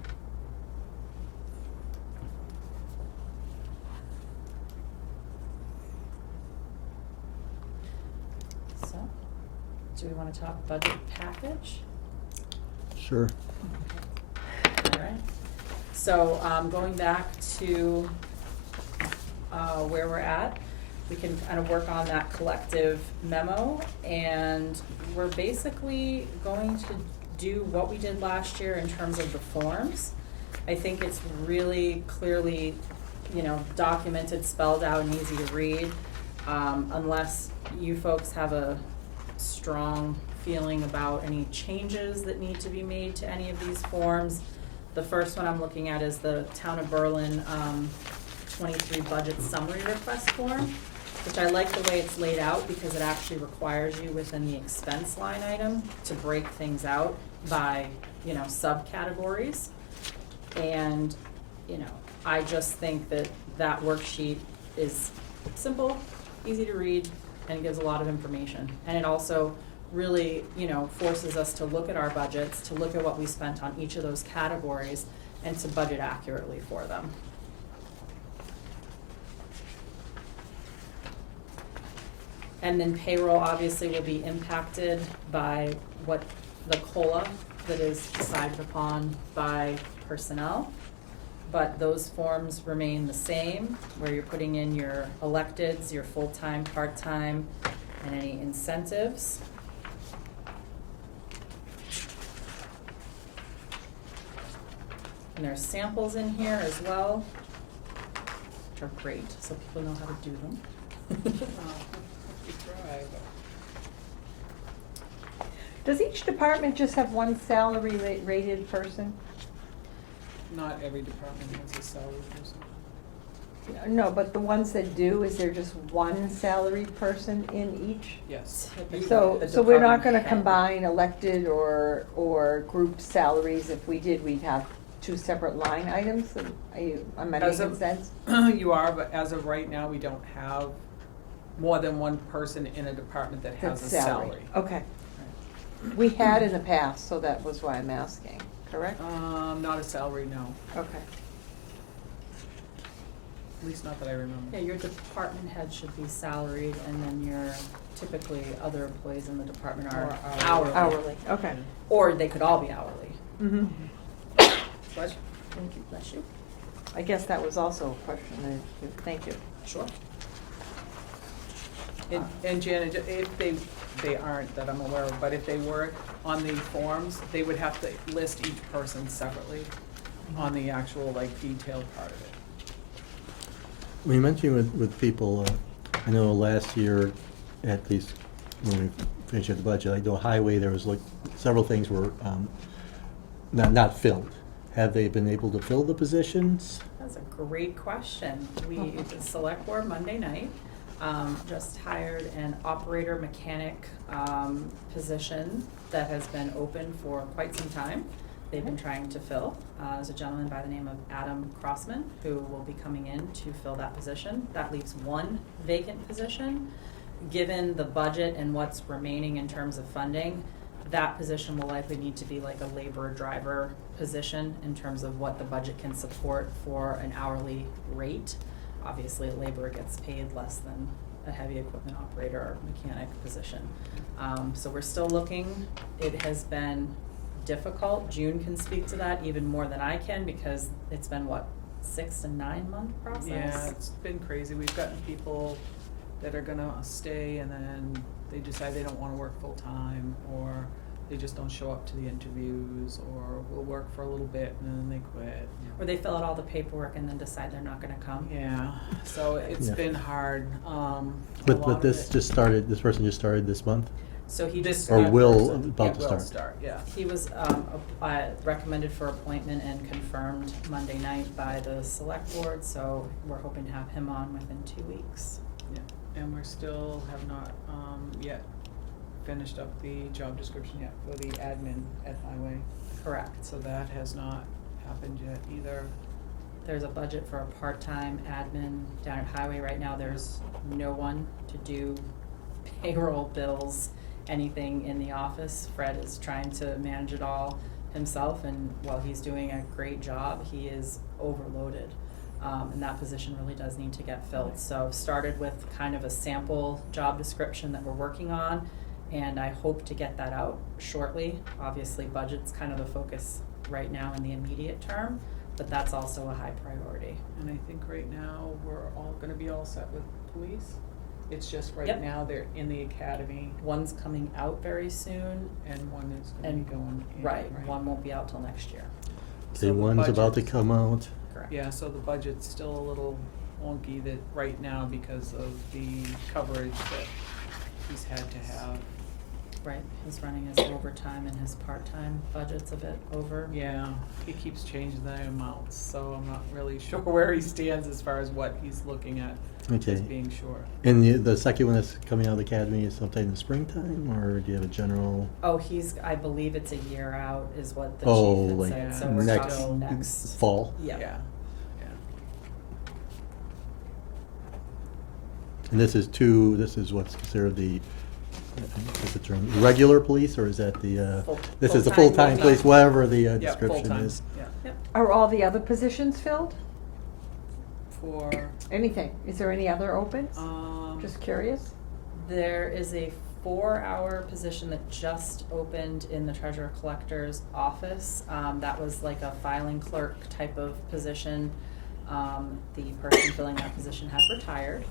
So, do we wanna talk budget package? Sure. Alright, so, going back to, where we're at, we can kind of work on that collective memo, and we're basically going to do what we did last year in terms of the forms. I think it's really clearly, documented, spelled out, and easy to read, unless you folks have a strong feeling about any changes that need to be made to any of these forms. The first one I'm looking at is the Town of Berlin 23 budget summary request form, which I like the way it's laid out because it actually requires you within the expense line item to break things out by, subcategories. And, I just think that worksheet is simple, easy to read, and gives a lot of information. And it also really, forces us to look at our budgets, to look at what we spent on each of those categories, and to budget accurately for them. And then payroll obviously will be impacted by what the COLA that is decided upon by personnel. but those forms remain the same, where you're putting in your electeds, your full-time, part-time, and any incentives. And there's samples in here as well, which are great, so people know how to do them. We try, but Does each department just have one salary rated person? not every department has a salary person. No, but the ones that do, is there just one salaried person in each? Yes. So, The so we're not department gonna head. combine elected or group salaries. If we did, we'd have two separate line items. Am I As making of- sense? You are, but as of right now, we don't have more than one person in a department that has That's a salary. Okay. We had in the past, so that was why I'm asking, correct? Not a salary, no, Okay. at least not that I remember. Yeah, your department head should be salaried, and then your typically other employees in the department are Or hourly. Hourly, okay. Or they could all be hourly. Mm-hmm. Bless you. Thank you. Bless you. I guess that was also a question. Thank you. Sure. And Janet, if they aren't, that I'm aware of, but if they were on the forms, they would have to list each person separately on the actual, like, detailed part of it. We mentioned with people, I know last year, at least when we finished the budget, like the highway, there was like, several things were, not filled. Have they been able to fill the positions? That's a great question. We, the select board Monday night, just hired an operator mechanic, position that has been open for quite some time. They've been trying to fill. There's a gentleman by the name of Adam Crossman who will be coming in to fill that position. That leaves one vacant position. Given the budget and what's remaining in terms of funding, that position will likely need to be like a laborer driver position in terms of what the budget can support for an hourly rate. Obviously, a laborer gets paid less than a heavy equipment operator or mechanic position. So we're still looking. It has been difficult. June can speak to that even more than I can because it's been, what, 6 to 9 month process? Yeah, it's been crazy. We've gotten people that are gonna stay and then they decide they don't wanna work full-time, or they just don't show up to the interviews, or will work for a little bit and then they quit. Or they fill out all the paperwork and then decide they're not gonna come. Yeah, so it's Yeah. been hard. A But lot of this it- just started, this person just started this month? So he This just, Or that will person, about yeah, to will start. start, yeah. he was recommended for appointment and confirmed Monday night by the select board, so we're hoping to have him on within 2 weeks. Yeah, and we're still have not, yet finished up the job description yet for the admin at Highway, Correct. so that has not happened yet either. There's a budget for a part-time admin down at Highway right now. There's no one to do payroll, bills, anything in the office. Fred is trying to manage it all himself, and while he's doing a great job, he is overloaded. And that position really does need to get filled. So I've started with kind of a sample job description that we're working on, and I hope to get that out shortly. Obviously, budget's kind of the focus right now in the immediate term, but that's also a high priority. And I think right now, we're all gonna be all set with police. It's just right Yep. now, they're in the academy, One's coming out very soon, and one is gonna and, be going in, right, one won't be out till next year. So Okay, the one's about to budget's- come out. Correct. Yeah, so the budget's still a little wonky that right now because of the coverage that he's had to have. Right, he's running his overtime and his part-time budget's a bit over. Yeah, he keeps changing the amounts, so I'm not really sure where he stands as far as what he's looking at Okay. as being short. And the second one that's coming out of the academy is sometime in the springtime, or do you have a general? Oh, I believe it's a year out is what the Oh, chief like had said, so Yeah. we're next talking next. fall? Yeah. Yeah. And this is what's considered the, what's the term, regular police, or is that the, Full- this is the full-time full-time police. police, whatever the Yeah, description full-time, is? yeah. Yep. Are all the other positions filled? For, Anything? Is there any other opens? um. Just curious. There is a 4-hour position that just opened in the treasurer collector's office. That was like a filing clerk type of position. The person filling that position has retired.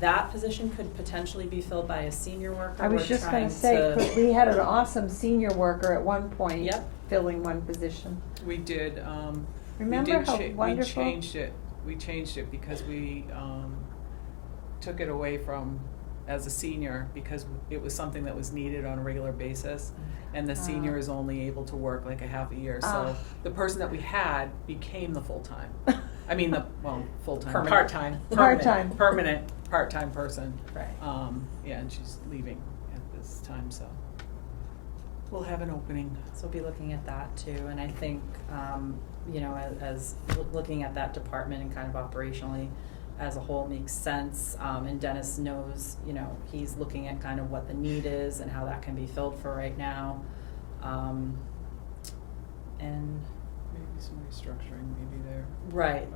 That position could potentially be filled by a senior worker. I was We're just trying gonna say, to- 'cause we had an awesome senior worker at one point. Yep. Filling one position. We did, Remember how wonderful? We changed it because we, took it away from, as a senior, because it was something that was needed on a regular basis. And the senior is only able to work like a half a year, so Ah. the person that we had became the full-time. I mean, full-time, Permanent. part-time. Part-time. Permanent, part-time person. Right. Yeah, and she's leaving at this time, so we'll have an opening. So we'll be looking at that too, and I think, you know, as looking at that department and kind of operationally as a whole makes sense, and Dennis knows, you know, he's looking at kind of what the need is and how that can be filled for right now. And Maybe some restructuring, maybe there.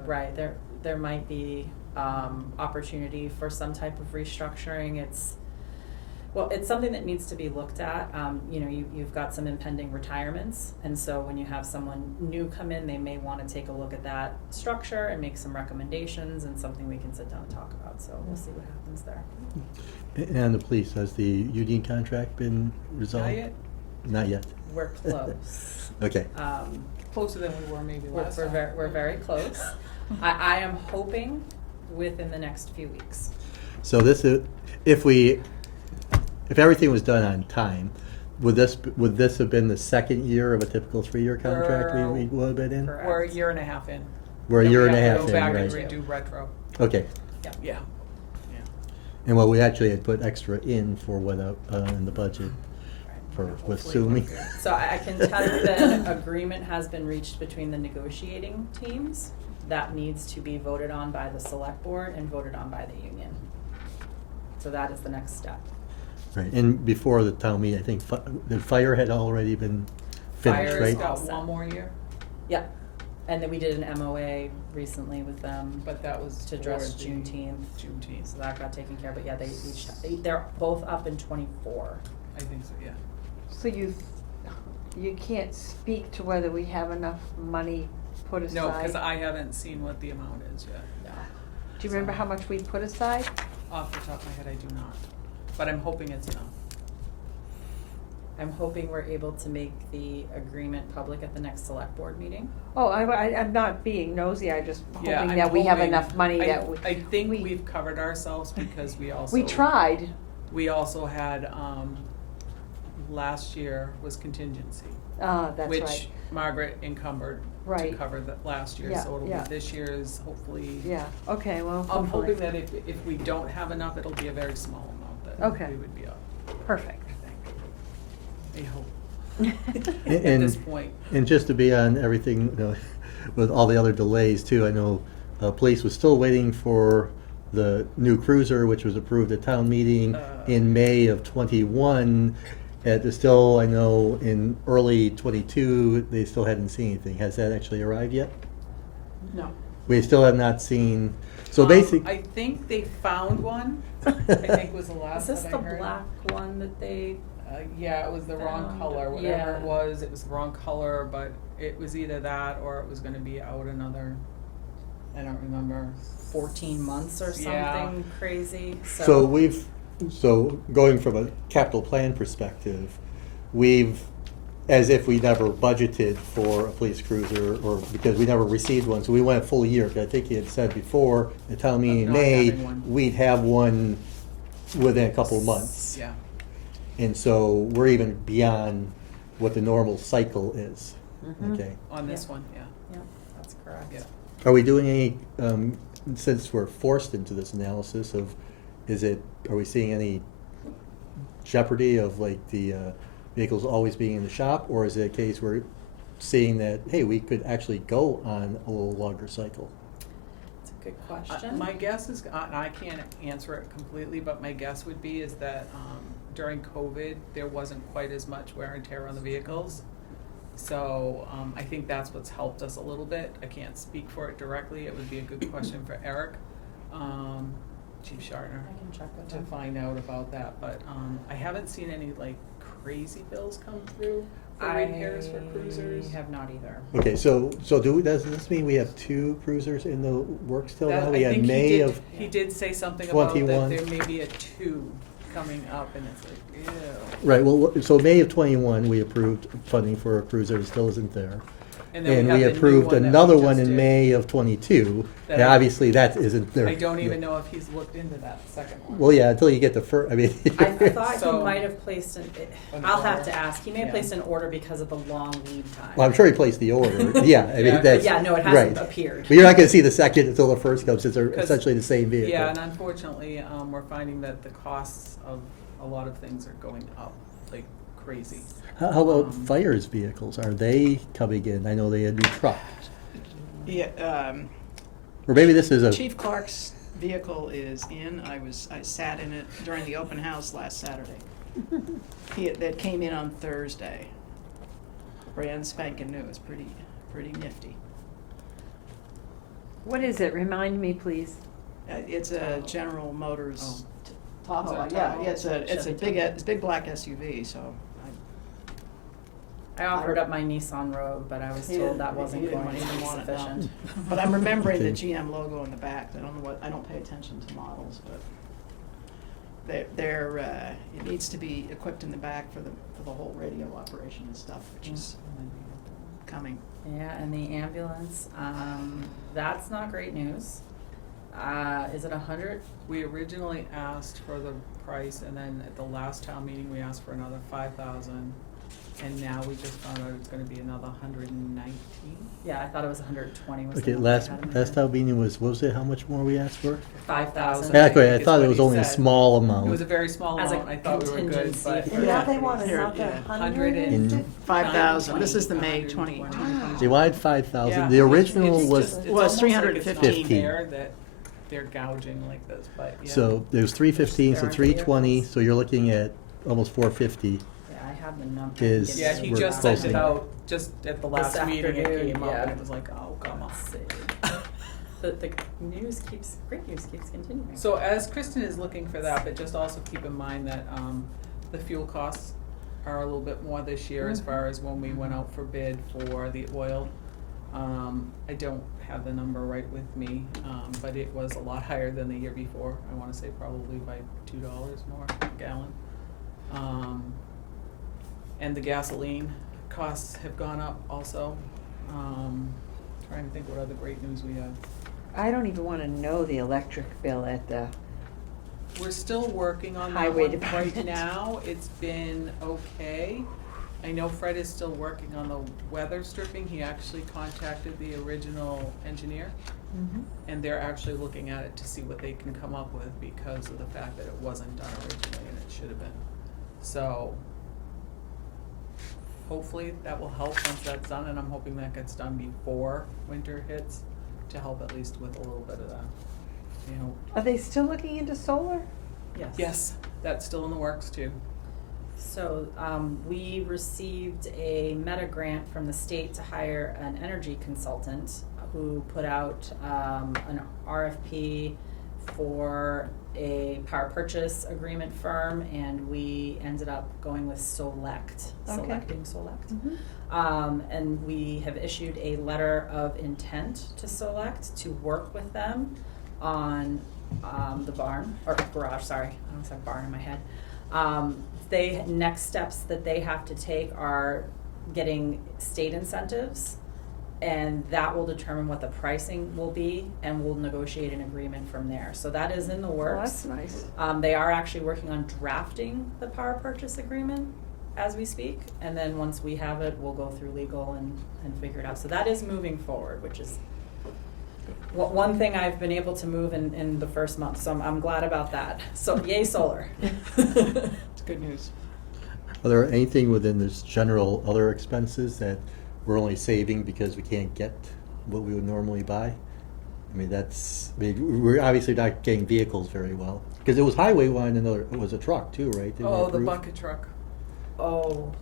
right, there might be, opportunity for some type of restructuring. It's something that needs to be looked at. You know, you've got some impending retirements, and so when you have someone new come in, they may wanna take a look at that structure and make some recommendations, and something we can sit down and talk about, so we'll see what happens there. And the police, has the union contract been resolved? Not yet, Not yet. We're close. Okay. closer than we were maybe last time. We're very close. I am hoping within the next few weeks. So this is, if everything was done on time, would this have been the second year of a typical 3-year contract we would have been in? Correct. We're a year and a half in. We're a Then year we and a have half to in, go back right? and redo retro. Okay. Yeah. And well, we actually had put extra in for what, in the budget for, with Hopefully Sumi. we're good. So I can tell you that an agreement has been reached between the negotiating teams. That needs to be voted on by the select board and voted on by the union. So that is the next step. Right, and before the town meeting, I think the fire had already been finished, Fire right? is Got all set. one more year, Yep. And then we did an MOA recently with them but that was to address for the Juneteenth. Juneteenth, So that got taken care of, but yeah, they're both up in 24. I think so, yeah. So you can't speak to whether we have enough money put aside? No, because I haven't seen what the amount is yet. No. Do you remember how much we put aside? Off the top of my head, I do not, but I'm hoping it's enough. I'm hoping we're able to make the agreement public at the next select board meeting. Oh, I'm not being nosy, I'm just Yeah, hoping I'm that we have hoping- enough money I- that we. I think we- we've covered ourselves because we also. We tried, We also had, last year was contingency. that's right. Which Margaret encumbered to Right. cover the last year, Yeah, so it'll yeah. be this year's, hopefully. Yeah, okay, well, I'm hopefully. hoping that if we don't have enough, it'll be a very small amount that Okay. we would be up, Perfect. I think. I hope. At And- this point. And just to be on everything, you know, with all the other delays too, I know police was still waiting for the new cruiser, which was approved at town meeting in May of '21. Still, I know in early '22, they still hadn't seen anything. Has that actually arrived yet? No. We still have not seen, so I basically. think they found one, I think was the Is last this that the I heard. black one that they, Yeah, it was the wrong Found- color, whatever yeah. it was the wrong color, but it was either that or it was gonna be out another, I don't remember. 14 months or Yeah. something crazy? So going from a capital plan perspective, as if we never budgeted for a police cruiser, or because we never received one, so we went a full year. 'Cause I think you had said before, the town meeting in not May, having one. we'd have one within a couple of months. Yeah. And so we're even beyond what the normal cycle is, Mhm. okay? On this Yeah. one, yeah. Yeah, that's correct. Yeah. Are we doing any, since we're forced into this analysis of, are we seeing any jeopardy of like the vehicles always being in the shop? Or is it a case where seeing that, hey, we could actually go on a little longer cycle? It's a good question. My guess is, and I can't answer it completely, but my guess would be is that during COVID, there wasn't quite as much wear and tear on the vehicles. So I think that's what's helped us a little bit. I can't speak for it directly. It would be a good question for Eric Chief Shartner I can check with to them. find out about that, but, I haven't seen any like crazy bills come through for I repairs for cruisers. have not either. Okay, so does this mean we have 2 cruisers in the works till That- now? I We had think May of, he did say something about 21. that there may be a 2 coming up, and it's like, ew. right, well, so May of 21, we approved funding for a cruiser, it still isn't there. And And then we have the new approved one that we another one just in did. May of 22, That and I- obviously that isn't there. I don't even yet. know if he's looked into that second one. Well, yeah, until you get the first, I mean. I thought he So- might have placed an, An I'll have order. to ask, he may have Yeah. placed an order because of the long lead time. Well, I'm sure he placed the order, yeah, I mean, Yeah. that's. Yeah, no, it hasn't right. appeared. But you're not gonna see the second until the first comes, since they're 'Cause- essentially the same vehicle. Yeah, and unfortunately, we're finding that the costs of a lot of things are going up like crazy. How about Um, fires vehicles, are they coming in? I know they had a new truck, Yeah, or maybe this is a. Chief Clark's vehicle is in. I sat in it during the open house last Saturday. That came in on Thursday. Brand spanking new. It's pretty nifty. What is it? Remind me, please. It's a General Motors Tahoe, Tahoe. Tahoe. Yeah, it's a Chevy big black SUV. So I offered up my Nissan Rogue, but I was He told didn't- that he wasn't didn't going to even be want it, no. sufficient. But I'm remembering the Okay. GM logo on the back. I don't know what. I don't pay attention to models, but it needs to be equipped in the back for the whole radio operation and stuff, which is coming. Yeah, and the ambulance, that's not great news. Is it 100? We originally asked for the price, and then at the last town meeting, we asked for another 5,000, and now we just found out it's gonna be another 119. Yeah, I thought it was 120 was the Okay, number I last had in my last head. town meeting was, what was it, how much more we asked for? 5,000. Yeah, Actually, I is thought it what was he only a said. small It was a amount. very small As a amount, I thought we were good, contingency but. for- Now they want Here, another yeah. 100. 5,000. This is the May 120. 2020. They wanted 5,000, Yeah, the original it's was, just- it's was almost like 315. It's not fair that they're gouging like this, but yeah. so there was 315, so There are 320, vehicles. so you're looking at almost 450. Yeah, I have the number. Is- Yeah, he we're just sent closing. it out just at the last This meeting, it afternoon, came up, yeah. and it was like, oh, come on. Let's see. The great news keeps continuing. So as Kristen is looking for that, but just also keep in mind that, the fuel costs are a little bit more this year as Mhm. far as when we went out for bid for the oil. I don't have the number right with me, but it was a lot higher than the year before. I wanna say probably by $2 more a gallon. And the gasoline costs have gone up also. Trying to think what other great news we have. I don't even want to know the electric bill at the, We're still working on that Highway one Department. right now. It's been okay. I know Fred is still working on the weather stripping. He actually contacted the original engineer, and they're actually looking at it to see what they can come up with because of the fact that it wasn't done originally and it should have been. So hopefully that will help once that's done, and I'm hoping that gets done before winter hits to help at least with a little bit of that, you know. Are they still looking into solar? Yes. Yes, that's still in the works too. So, we received a meta grant from the state to hire an energy consultant who put out, an RFP for a power purchase agreement firm, and we ended up going with Solect, Okay. selecting Solect. And we have issued a letter of intent to Select to work with them on, the barn, or garage, sorry, I almost have barn in my head. Next steps that they have to take are getting state incentives, and that will determine what the pricing will be, and we'll negotiate an agreement from there. So that is in the Well, works. that's nice. They are actually working on drafting the power purchase agreement as we speak, and then once we have it, we'll go through legal and figure it out. So that is moving forward, which is one thing I've been able to move in the first month, so I'm glad about that. So yay solar. It's good news. Are there anything within this general other expenses that we're only saving because we can't get what we would normally buy? I mean, we're obviously not getting vehicles very well, because it was highway one, it was a truck too, right? Didn't we Oh, the approve? bucket truck. Oh,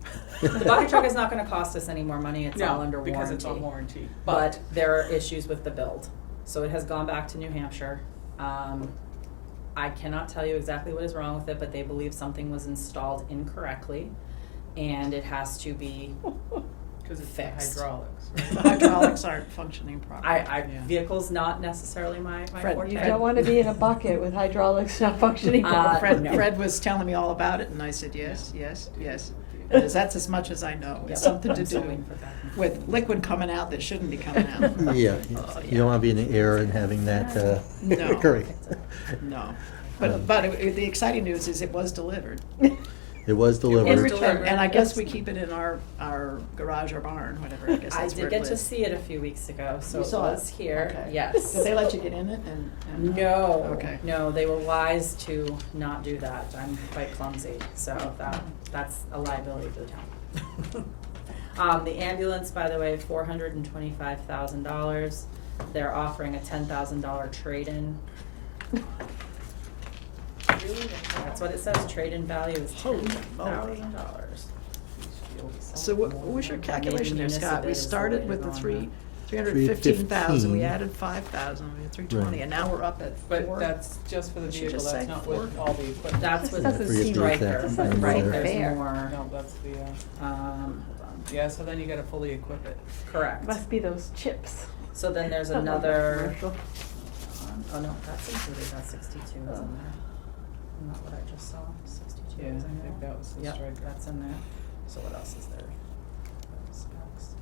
the bucket truck is not gonna cost us any more money, it's all No, under warranty. because it's on warranty. But there are issues with the build, so it has gone back to New Hampshire. I cannot tell you exactly what is wrong with it, but they believe something was installed incorrectly, and it has to be, Cause it's the Fixed. hydraulics, The right? hydraulics aren't functioning properly. Yeah. vehicle's not necessarily my Fred, forte. You don't wanna be in a bucket with hydraulics not functioning properly. no. Fred was telling me all about it, and I said, yes, yes, yes. Because that's as much as I know. Yep. It's something to I'm still do waiting for back and forth. with liquid coming out that shouldn't be coming out. Yeah, Oh, you don't wanna be in the air and having that, No. occurring. No. Um, But the exciting news is it was delivered. It was delivered. was return. delivered. And I guess we keep it in our garage or barn, whatever, I guess I that's where did it get to lives. see it a few weeks ago, so You it saw it? was here, Okay. yes. Did they let you get in it and? No, Okay. no, they were wise to not do that. I'm quite clumsy, so that's a liability to the town. The ambulance, by the way, $425,000. They're offering a $10,000 trade-in. That's what it says, trade-in value is Holy moly. $10,000. So what was your calculation there, Maybe Scott? We municipal is the started way with to the go on three, that. 315,000, we 315. added 5,000, we had 320, Right. and now we're up at But 4. that's just for the Did she vehicle, just that's say not 4? with all the equipment. That's This with doesn't seem- Stryker, This doesn't right, seem there's fair. more, No, that's the, hold on, yeah, so then you gotta fully equip it. correct. Must be those chips. So then there's I love that another, commercial. oh no, that's included, that 62 is in there. Not what I just saw, 62 Yeah, is in I there. think that was the Yep, Stryker. that's in there. So what else is there? Specs.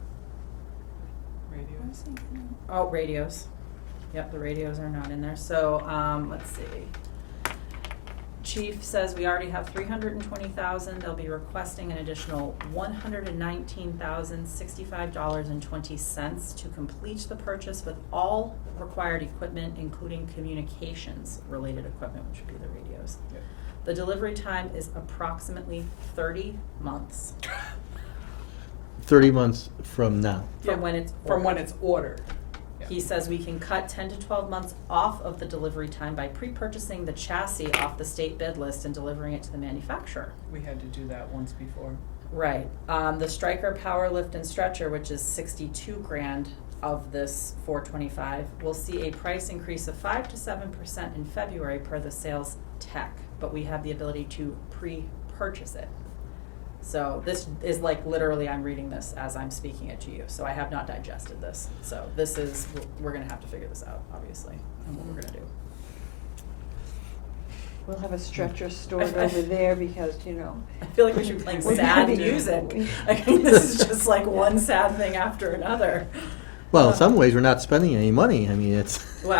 Radio. What is it? Oh, radios. Yep, the radios are not in there. So, let's see. Chief says we already have 320,000. They'll be requesting an additional $119,065.20 to complete the purchase with all required equipment, including communications related equipment, which would be the radios. Yep. The delivery time is approximately 30 months 30 months from now. from when it's From when ordered. it's ordered. Yeah. He says we can cut 10 to 12 months off of the delivery time by pre-purchasing the chassis off the state bid list and delivering it to the manufacturer. We had to do that once before. Right. The Stryker Power Lift and Stretcher, which is 62 grand of this 425, will see a price increase of 5 to 7% in February per the sales tech, but we have the ability to pre-purchase it. So this is like literally, I'm reading this as I'm speaking it to you, so I have not digested this. So this is, we're gonna have to figure this out, obviously, and what we're gonna do. We'll have a stretcher stored over there because, you know. I feel like we should be playing We're sad having- music. I mean, this is just like one sad thing after another. Well, in some ways, we're not spending any money. I mean, it's. Well,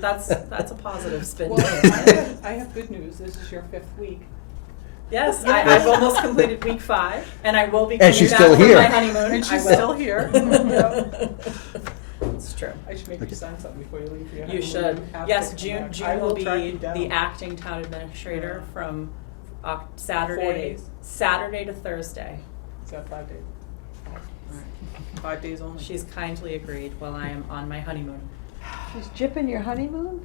that's a positive spin Well, to it. I have good news, this is your 5th week. Yes, I've almost completed week 5, and I will be And coming she's back still from here. my honeymoon. And I she's will. still here. It's true. I should make Okay. you sign something before you leave for your You honeymoon. should. have Yes, to come June back. I June will track be you down. the acting town administrator Yeah. from 4 Saturday days. Saturday to Thursday. Is that 5 days? Alright. 5 days only. She's kindly agreed while I am on my honeymoon. She's jipping your honeymoon?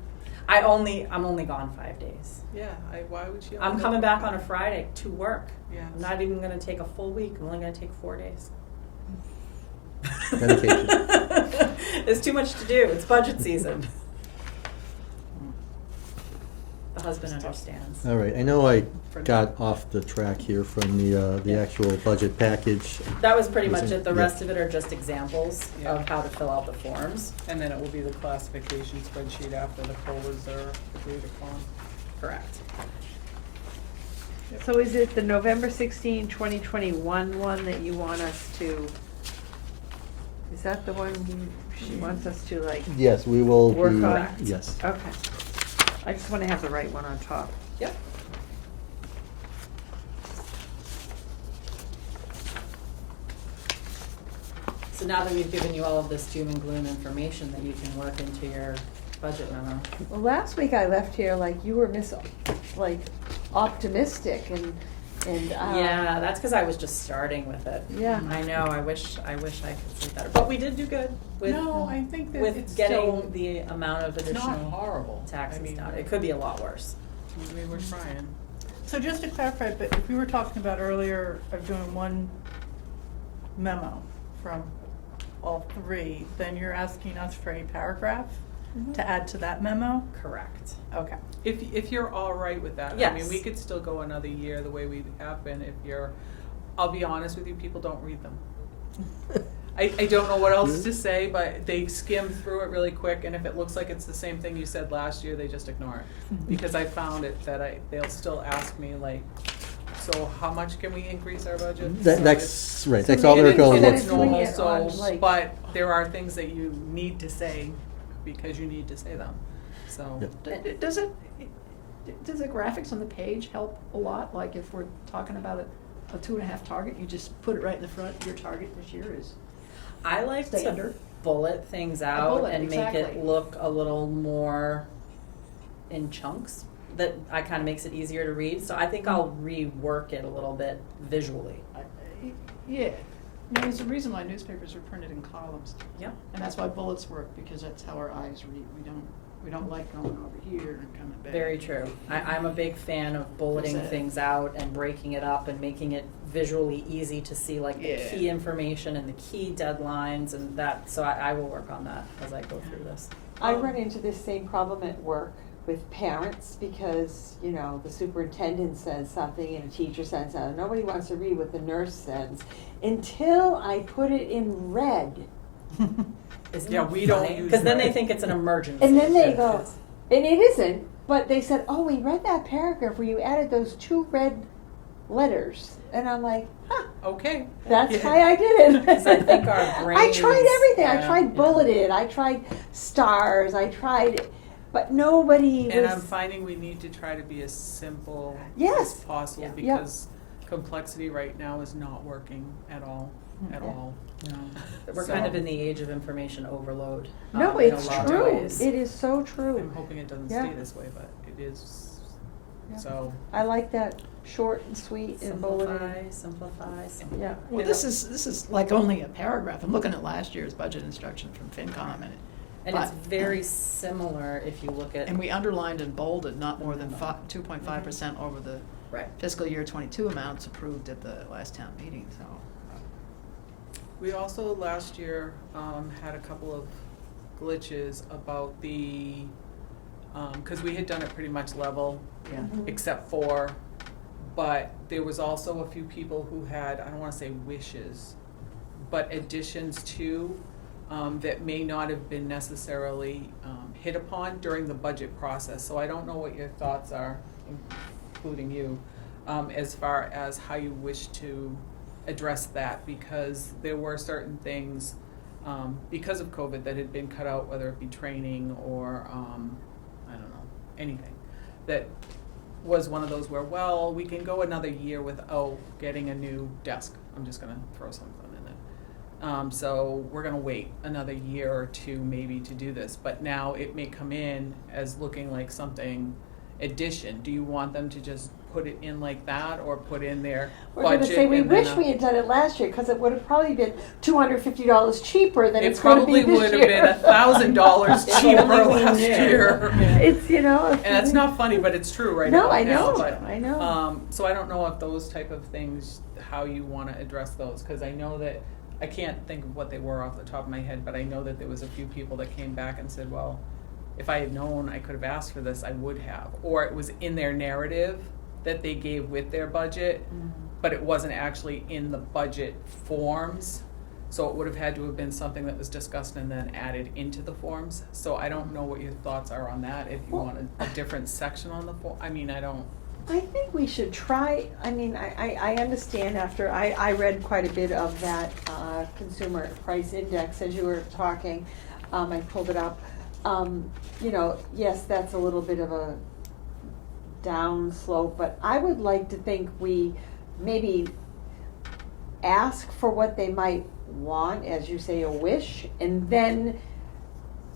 I'm only gone 5 days. Yeah, why would she? I'm only coming go back for on a 5? Friday to work. Yes. I'm not even gonna take a full week, I'm only gonna take 4 days. Dedication. There's too much to do, it's budget season. The husband understands. All right, I know I For got off the track here from the actual budget package. That was pretty Was much it, the yeah. rest of it are just examples Yeah. of how to fill out the forms. And then it will be the classification spreadsheet after the COLAs are agreed upon. Correct. So is it the November 16, 2021 one that you want us to, is that the one she wants us to like? Yes, we will Work be. on. Yes. Okay. I just wanna have the right one on top. Yep. So now that we've given you all of this doom and gloom information that you can work into your budget memo. Well, last week I left here like you were optimistic and. Yeah, that's because I was just starting with it. Yeah. I know, I wish I could say better, but we did do good with, No, I think that with it's getting still, the amount of it's not additional horrible. taxes I mean, down. It could be a lot worse. I mean, we're trying. So just to clarify, but if we were talking about earlier of doing one memo from all 3, then you're asking us for a paragraph? to add to that memo? Correct. Okay. If you're all right with that, I mean, we Yes. could still go another year the way we have been, if you're, I'll be honest with you, people don't read them. I don't know what else to say, but they skim through it really quick, and if it looks like it's the same thing you said last year, they just ignore it. Because I found it that they'll still ask me like, so how much can we increase our budget? So That's right, So that's all maybe they're we going should to instead look of for. doing normal, it so, on, like- but there are things that you need to say because you need to say them, so. Yep. Does the graphics on the page help a lot? Like if we're talking about a 2.5 target, you just put it right in the front, your target this year is I like stay to under. bullet things out bullet, and make it exactly. look a little more in chunks. That I kind of makes it easier to read. So I think I'll rework it a little bit visually. Yeah, no, there's a reason why newspapers are printed in columns, Yep. and that's why bullets work, because that's how our eyes read. We don't like going over here and coming back. Very true. I'm a big fan of bulleting Is it- things out and breaking it up and making it visually easy to see, like the Yeah. key information and the key deadlines and that. So I will work on that as I go through this. I run into this same problem at work with parents because, you know, the superintendent says something and a teacher says something. Nobody wants to read what the nurse says until I put it in red. Isn't Yeah, that we don't funny? use Because then they that. think it's an emergency. And then they go, and it isn't, but they said, oh, we read that paragraph where you added those 2 red letters. And I'm like, huh, Okay. that's Yeah. why I did it. 'Cause I think our I brains- tried everything. I yeah, tried yeah. bulleted. I tried stars. I tried, but nobody And was. I'm finding we need to try to be as simple Yes. as possible Yeah. Yep. because complexity right now is not working at all, at Yeah. all. We're So- kind of in the age of information overload. No, in a it's lot of true. ways. It is so I'm true. hoping it doesn't Yeah. stay this way, but it is, Yeah. so. I like that short and sweet and bulleted. Simplify. Yeah. Well, this is like only a paragraph. I'm looking at last year's budget instruction from FinCom, And it's but- very similar if you look at. and we underlined and bolded not more than 2.5% over the Right. fiscal year '22 amounts approved at the last town meeting, so. We also last year had a couple of glitches about the, cause we had done it pretty much level, Yeah. Mhm. except for, but there was also a few people who had, I don't wanna say wishes, but additions to, that may not have been necessarily, hit upon during the budget process. So I don't know what your thoughts are, including you, as far as how you wish to address that, because there were certain things, because of COVID that had been cut out, whether it be training or, I don't know, anything, that was one of those where, well, we can go another year without getting a new desk. I'm just gonna throw something in it. So we're gonna wait another year or two maybe to do this, but now it may come in as looking like something addition. Do you want them to just put it in like that or put in their We're budget? gonna say we and then wish we had done it last year because it would have probably been $250 cheaper than It it's going to be probably this would have year. been $1,000 If cheaper only we last knew. year. It's, you know. And that's not funny, but it's true right No, now. I now, know, but, I know. So I don't know if those type of things, how you wanna address those, cause I know that, I can't think of what they were off the top of my head, but I know that there was a few people that came back and said, well, if I had known I could have asked for this, I would have. Or it was in their narrative that they gave with their budget, but it wasn't actually in the budget forms. So it would have had to have been something that was discussed and then added into the forms. So I don't know what your thoughts are on that, if you Well- want a different section on the form, I mean, I don't. I think we should try, I mean, I understand after, I read quite a bit of that consumer price index as you were talking. I pulled it up. You know, yes, that's a little bit of a down slope, but I would like to think we maybe ask for what they might want, as you say, a wish, and then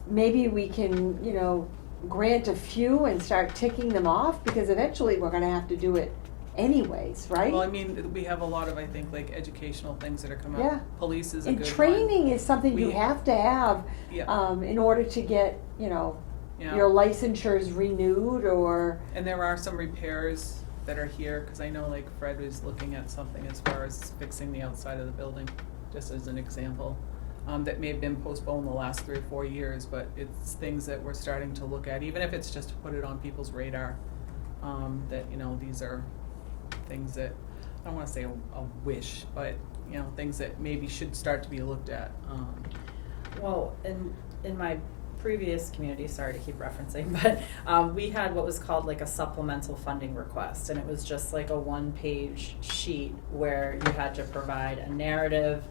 maybe we can, you know, grant a few and start ticking them off, because eventually we're gonna have to do it anyways, right? Well, I mean, we have a lot of, I think, like educational things that are coming Yeah. up. Police is a And good one. training is something you We- have to have, Yeah, in order to get, you know, yeah. your licensures renewed or, And there are some repairs that are here, cause I know like Fred was looking at something as far as fixing the outside of the building, just as an example. that may have been postponed the last 3 or 4 years, but it's things that we're starting to look at, even if it's just to put it on people's radar, that, you know, these are things that, I don't wanna say a wish, but, you know, things that maybe should start to be looked at. Well, in my previous community, sorry to keep referencing, but we had what was called like a supplemental funding request, and it was just like a one-page sheet where you had to provide a narrative,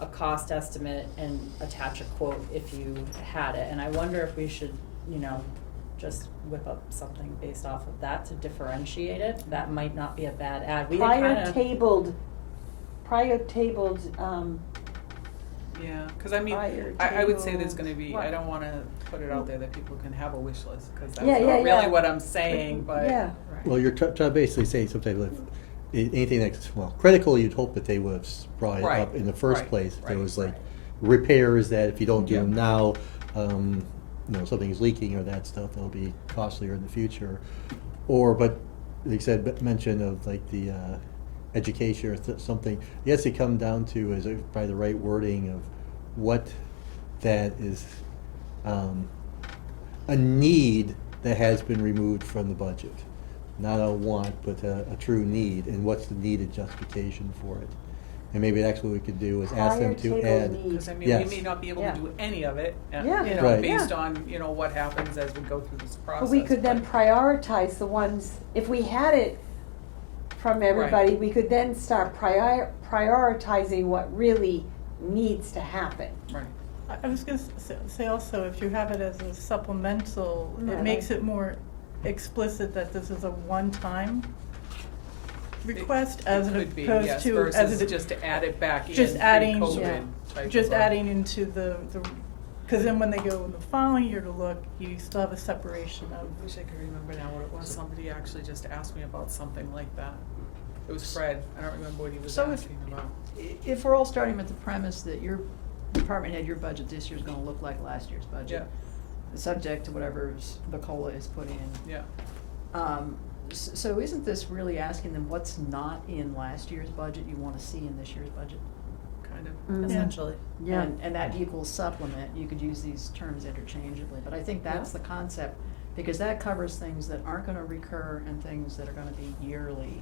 a cost estimate, and attach a quote if you had it. And I wonder if we should, you know, just whip up something based off of that to differentiate it. That might not be a bad ad. We had Prior kinda- tabled, Yeah, cause I mean, Prior I would say there's tables. gonna be, I don't wanna put it out there that people can have a wish list, cause that's Yeah, not yeah, really yeah. what I'm saying, but. yeah. Right. Well, you're trying to basically say sometimes like, anything that's, well, critical, you'd hope that they would have brought it Right, up in the first right, place. If there right, was like right. repairs that if you don't do Yeah. them now, you know, something is leaking or that stuff, that'll be costlier in the future. Or, but, like you said, mention of like the, education or something, I guess it come down to is probably the right wording of what that is, a need that has been removed from the budget. Not a want, but a true need, and what's the needed justification for it? And maybe that's what we could do, is ask them to Prior table add. need. Cause I mean, Yes. we may not be able Yeah. to do any of it, Yeah. you know, Right. based Yeah. on, you know, what happens as we go through this process. But we could then but- prioritize the ones, if we had it from everybody, we could then start prioritizing what really needs to happen. Right, I was gonna say also, if you have it as a supplemental, Yeah, it makes like- it more explicit that this is a one-time request as it could be, opposed yes, to, as versus it. just to add it back in just adding- pre-COVID Yeah. type Just of a- adding into the, cause then when they go in the following year to look, you still have a separation I of. wish I could remember now what it was, somebody actually just asked me about something like that. It was Fred, I don't remember what he was So if- asking about. If we're all starting with the premise that your department head, your budget this year's gonna look like last year's budget, subject to whatever the COLA is put in. Yeah, So isn't this really asking them what's not in last year's budget you wanna see in this year's budget? kind of. Mhm. Essentially. Yeah. And that equals supplement, you could use these terms interchangeably, but I think that's the concept, because that covers things that aren't gonna recur and things that are gonna be yearly.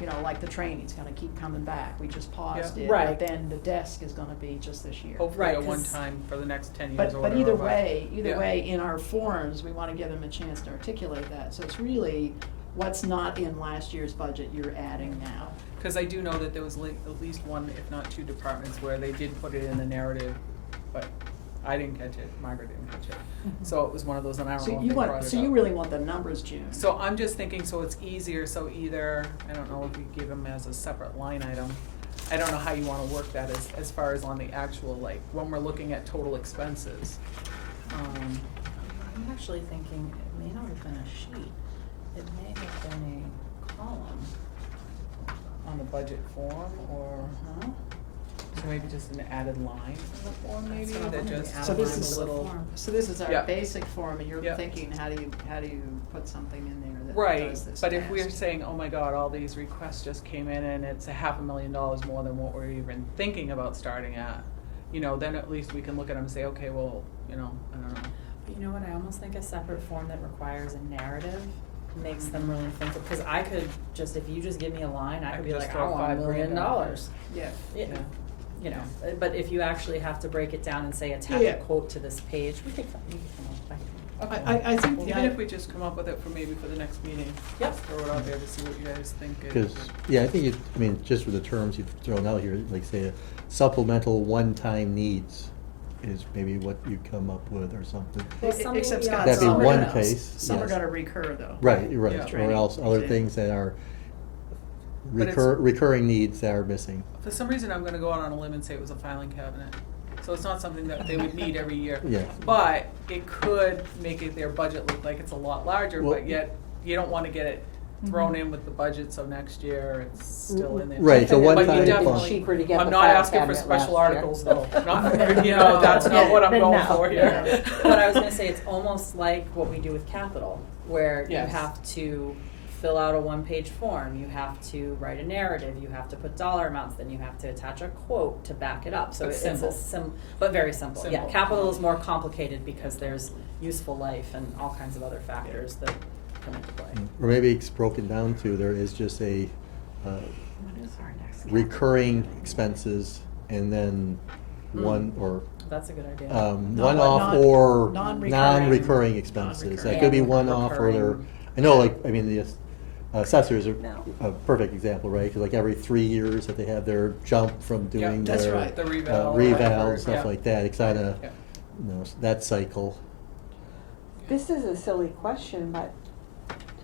You know, like the training's gonna keep coming back, we just paused Yeah. it, Right. but then the desk is gonna be just this year. Hopefully Right, a 'cause- one-time for the next 10 years or But whatever. either yeah. way, in our forums, we wanna give them a chance to articulate that, so it's really what's not in last year's budget you're adding now. Cause I do know that there was at least one, if not two departments where they did put it in the narrative, but I didn't catch it, Margaret didn't catch it. So it was one of those, and I don't know So if you they brought want, it so you up. really want the numbers, June. So I'm just thinking, so it's easier, so either, I don't know if we give them as a separate line item. I don't know how you wanna work that as far as on the actual, like, when we're looking at total expenses. I'm actually thinking it may not have been a sheet. It may have been a column. On the budget form, or, Huh? so maybe just an added line in the form maybe, That's what I that wondered, just the So outline this of is the little. form. So this is our Yeah. basic form, and you're Yeah. thinking, how do you put something in there that Right, does this but if we're task? saying, oh my god, all these requests just came in and it's $500,000 more than what we're even thinking about starting at, you know, then at least we can look at them and say, okay, well, you know, I don't know. But you know what, I almost think a separate form that requires a narrative makes them really think, because I could just, if you just give me a line, I I could could be just like, throw I want $1 $5 million. grand out Yeah. Yeah, Yeah. you know, but if you actually have to break it down and say attach Yeah. a quote to this page, we could come up back. I think the Even if we just come up with it for maybe for the next meeting, Yep. just throw it out there to see what you guys think. Because, yeah, I think I mean, just with the terms you've thrown out here, like say a supplemental one-time needs is maybe what you come up with or something. Well, something Except beyond Scott, That'd be some are one gonna- case, Some are yes. gonna recur though. Right, right, Yeah. or Training, else other exam. things that are But it's- recurring needs that are missing. For some reason, I'm gonna go out on a limb and say it was a filing cabinet. So it's not something that they would need every year. Yeah. But it could make it, their budget look like it's a lot larger, Well- but yet you don't wanna get it thrown in with the budget, so next year it's still in there. Right, so Definitely one But you time definitely- fund. cheaper to get I'm the not file asking for cabinet special last year. articles though, not, you know, that's not what I'm Then going no. for here. But I was gonna say, it's almost like what we do with capital, where you Yes. have to fill out a one-page form, you have to write a narrative, you have to put dollar amounts, then you have to attach a quote to back it up, so But it's simple. but very simple, yeah. Simple. Capital is more complicated because there's useful life and all kinds of other factors that come into play. Or maybe it's broken down to, there is just a What is our next? recurring expenses and then one, or That's a good idea. one-off or non-recurring. non-recurring expenses. That could be And one-off or they're, recurring. I know, like, I mean, the assessors are No. a perfect example, right? Because like every 3 years that they have their jump from Yeah, doing that's their right. The reval. reval, whatever, stuff yeah. like that. It's kind of, Yeah. you know, that cycle. This is a silly question, but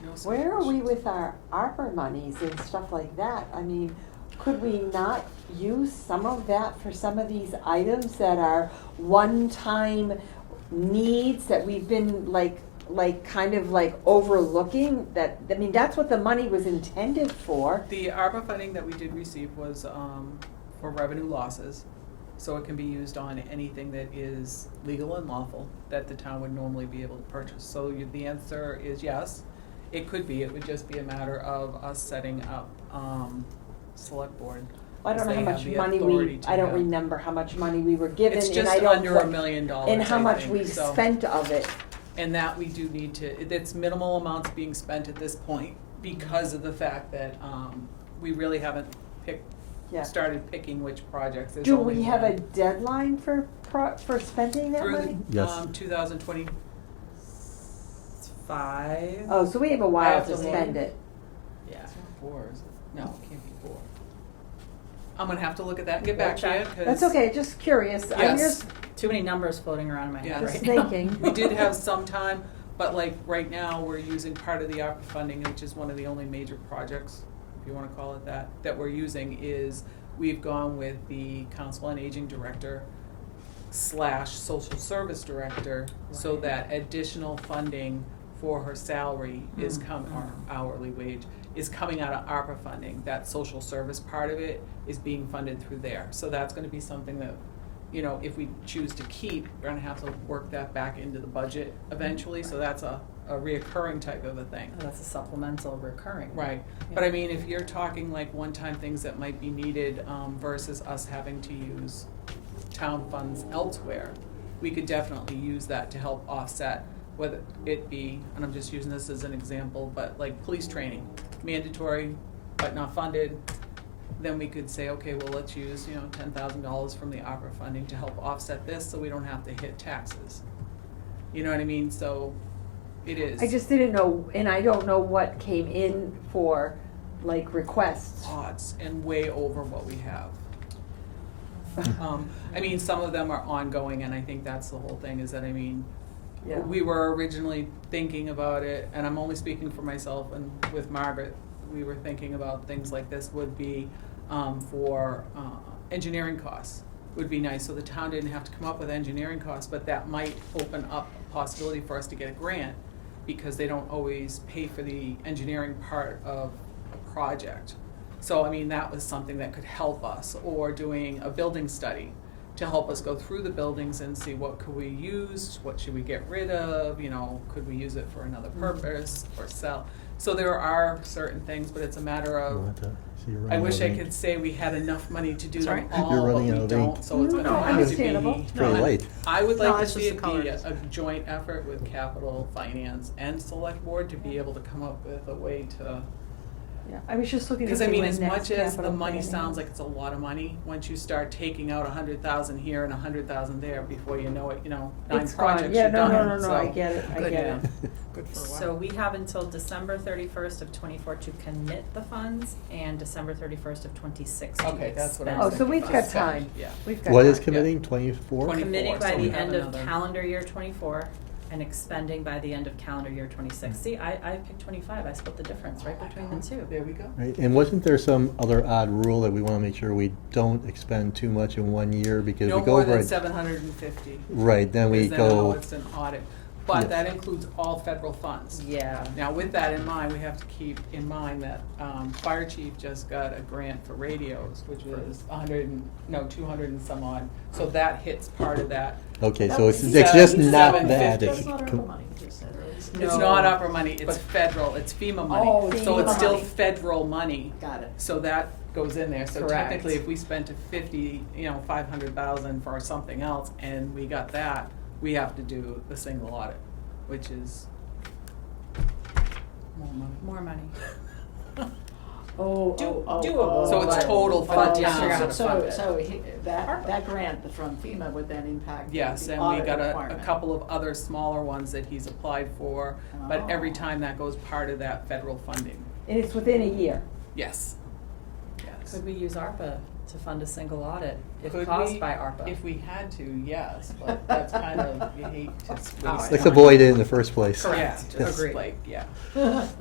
No where are we questions. with our ARPA monies and stuff like that? I mean, could we not use some of that for some of these items that are one-time needs that we've been like kind of like overlooking? That, I mean, that's what the money was intended for. The ARPA funding that we did receive was for revenue losses, so it can be used on anything that is legal and lawful that the town would normally be able to purchase. So the answer is yes, it could be, it would just be a matter of us setting up select board. I don't know how They have much the money authority we, to I don't have- remember how much money we were given, It's and just I don't. under $1 million, And how I much think, we've so- spent of it. And that we do need to, it's minimal amounts being spent at this point because of the fact that we really haven't Yeah. started picking which projects. There's Do only we have a one. deadline for spending that Through money? Yes. 2025? Oh, so we have a I while have to to spend look. it. Yeah. It's not 4, is it? No, it can't be 4. I'm gonna have to look at that and get back to you, We'll check. 'cause That's okay, just curious. I'm Yes. just Too many numbers floating around in my head Yes. right Just now. thinking. we did have some time, but like right now, we're using part of the ARPA funding, which is one of the only major projects, if you wanna call it that we're using is we've gone with the Council on Aging Director / Social Service Director, so Right. that additional funding for her salary is or hourly wage, is coming out of ARPA funding. That social service part of it is being funded through there. So that's gonna be something that, you know, if we choose to keep, we're gonna have to work that back into the budget eventually, so that's a reoccurring type of a thing. Oh, that's a supplemental recurring. Right, but I mean, if you're talking like one-time things that might be needed, versus us having to use town funds elsewhere, we could definitely use that to help offset, whether it be, and I'm just using this as an example, but like police training, mandatory but not funded, then we could say, okay, well, let's use, you know, $10,000 from the ARPA funding to help offset this, so we don't have to hit taxes. You know what I mean? So, it is. I just didn't know, and I don't know what came in for, like, requests. Odds and way over what we have. I mean, some of them are ongoing, and I think that's the whole thing, is that, I mean, Yeah. we were originally thinking about it, and I'm only speaking for myself and with Margaret, we were thinking about things like this would be, for, engineering costs would be nice, so the town didn't have to come up with engineering costs, but that might open up a possibility for us to get a grant, because they don't always pay for the engineering part of a project. So, I mean, that was something that could help us, or doing a building study to help us go through the buildings and see what could we use, what should we get rid of, you know, could we use it for another purpose, or sell. So there are certain things, but it's a matter You of, want to see you're I running wish out I of could ink. say we had enough money to do them Sorry? all, You're but running we out of don't, ink. so it's No, gonna have to be. understandable. It's very late. I would No, like to it's see just it the be colors. a joint effort with capital, finance, and select board to be able to come up with a way to. Yeah, I was just looking to Because see I mean, when as next much as the capital money planning sounds is. like it's a lot of money, once you start taking out 100,000 here and 100,000 there, before you know it, you know, 9 It's gone. projects Yeah, you're no, done. no, no, so. I get it, I Good, get yeah. it. Good for a while. So we have until December 31st of '24 to commit the funds, and December 31st of '26 to Okay, that's what I expend. was Oh, so thinking we've about. got Okay, time. Yeah. We've got What time. is committing, 24? 20. Committing 24, by so we the have end of another- calendar year '24 and expending by the end of calendar year '26. See, I picked 25, I split the difference right between the two. There we go. Right, and wasn't there some other odd rule that we wanna make sure we don't expend too much in one year, because No we go more over than it. 750. Right, then we Because then go, now it's an audit, but Yes. that includes all federal funds. Yeah. Now, with that in mind, we have to keep in mind that, fire chief just got a grant for radios, which was 200 and some odd, so that hits part of that. okay, That so was it's just not that. $750. it's That's not com- ARPA money, you just said earlier. It's It's No. not ARPA money, it's But- federal, it's FEMA money. Oh, it's So it's FEMA still money. federal money. Got it. So that goes in there, so Correct. technically if we spent a 50, 500,000 for something else and we got that, we have to do the single audit, which is more money. More money. Oh, Do- oh, oh, doable, oh. So it's but- total for but the you town. figure out how to fund it. So that ARPA. grant from FEMA would then impact Yes, the and we audit got a requirement. couple of other smaller ones that he's applied for, but every Oh. time that goes part of that federal funding. And it's within a year. Yes. Yes. Could we use ARPA to fund a single audit if Could caused we? by ARPA? If we had to, yes, but that's kind of, you hate to waste Alright. Let's time. avoid it in the first place. Correct. Yeah, just Agreed. like, yeah.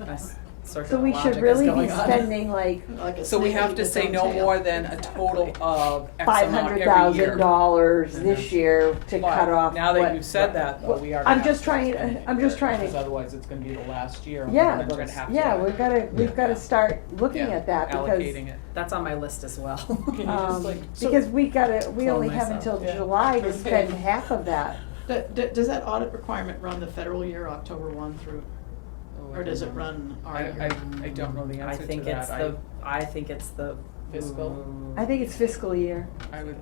Nice So circular we logic should is really be going on. spending like Like a So we snake have eating to its say own no tail. more than a total Exactly. of X $500,000 amount every year. this Mhm. year to But cut off. now that what- you've said that, though, we are. I'm gonna just have to trying- spend it I'm just trying to- Because otherwise it's gonna be the last year. and Yeah, we're gonna have to yeah, we've gotta Yeah. start looking yeah, at that because, allocating it. That's on my list as well. Can you just like- because we Tell only have myself. until Yeah. July to Okay. spend half of that. Does that audit requirement run the federal year, October 1 through, Oh, I or does don't it know. run our I year? don't know the I answer to think that. it's the, I think it's the. Fiscal? I think it's fiscal year. I would,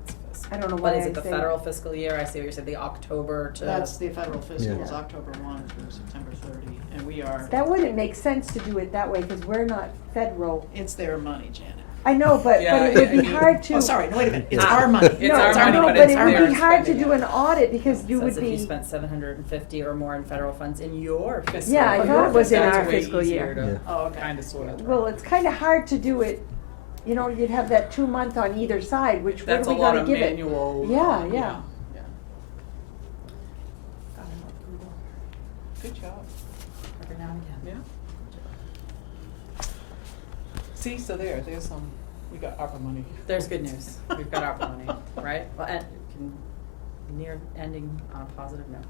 I don't know why But I is it the say- federal fiscal year? I see what you said, the October to. That's the federal fiscal, Yeah. is October 1 through September 30, and we are, That wouldn't make sense to do it that way because we're not federal. it's their money, Janet. I know, but Yeah, it would I be mean- hard to. Oh, sorry, no, wait a minute, it's Ah. our money. It's No, our I money, know, but but it's it would their be hard to spending do it. an audit because you would Says if you be, spent 750 or more in federal funds in your fiscal. Yeah, I year. thought it was in That's our way fiscal easier year. to Yeah. Oh, okay. Kinda sort of. well, it's kinda hard to do it, you know, you'd have that 2 month on either side, which what That's are a we lot gonna of give it? manual. Yeah, yeah. yeah. Gotta help Google Good job. every now and again. Yeah. See, so there's some, we got ARPA money. There's good news. We've got ARPA money, right? Well, and can near ending on a positive note.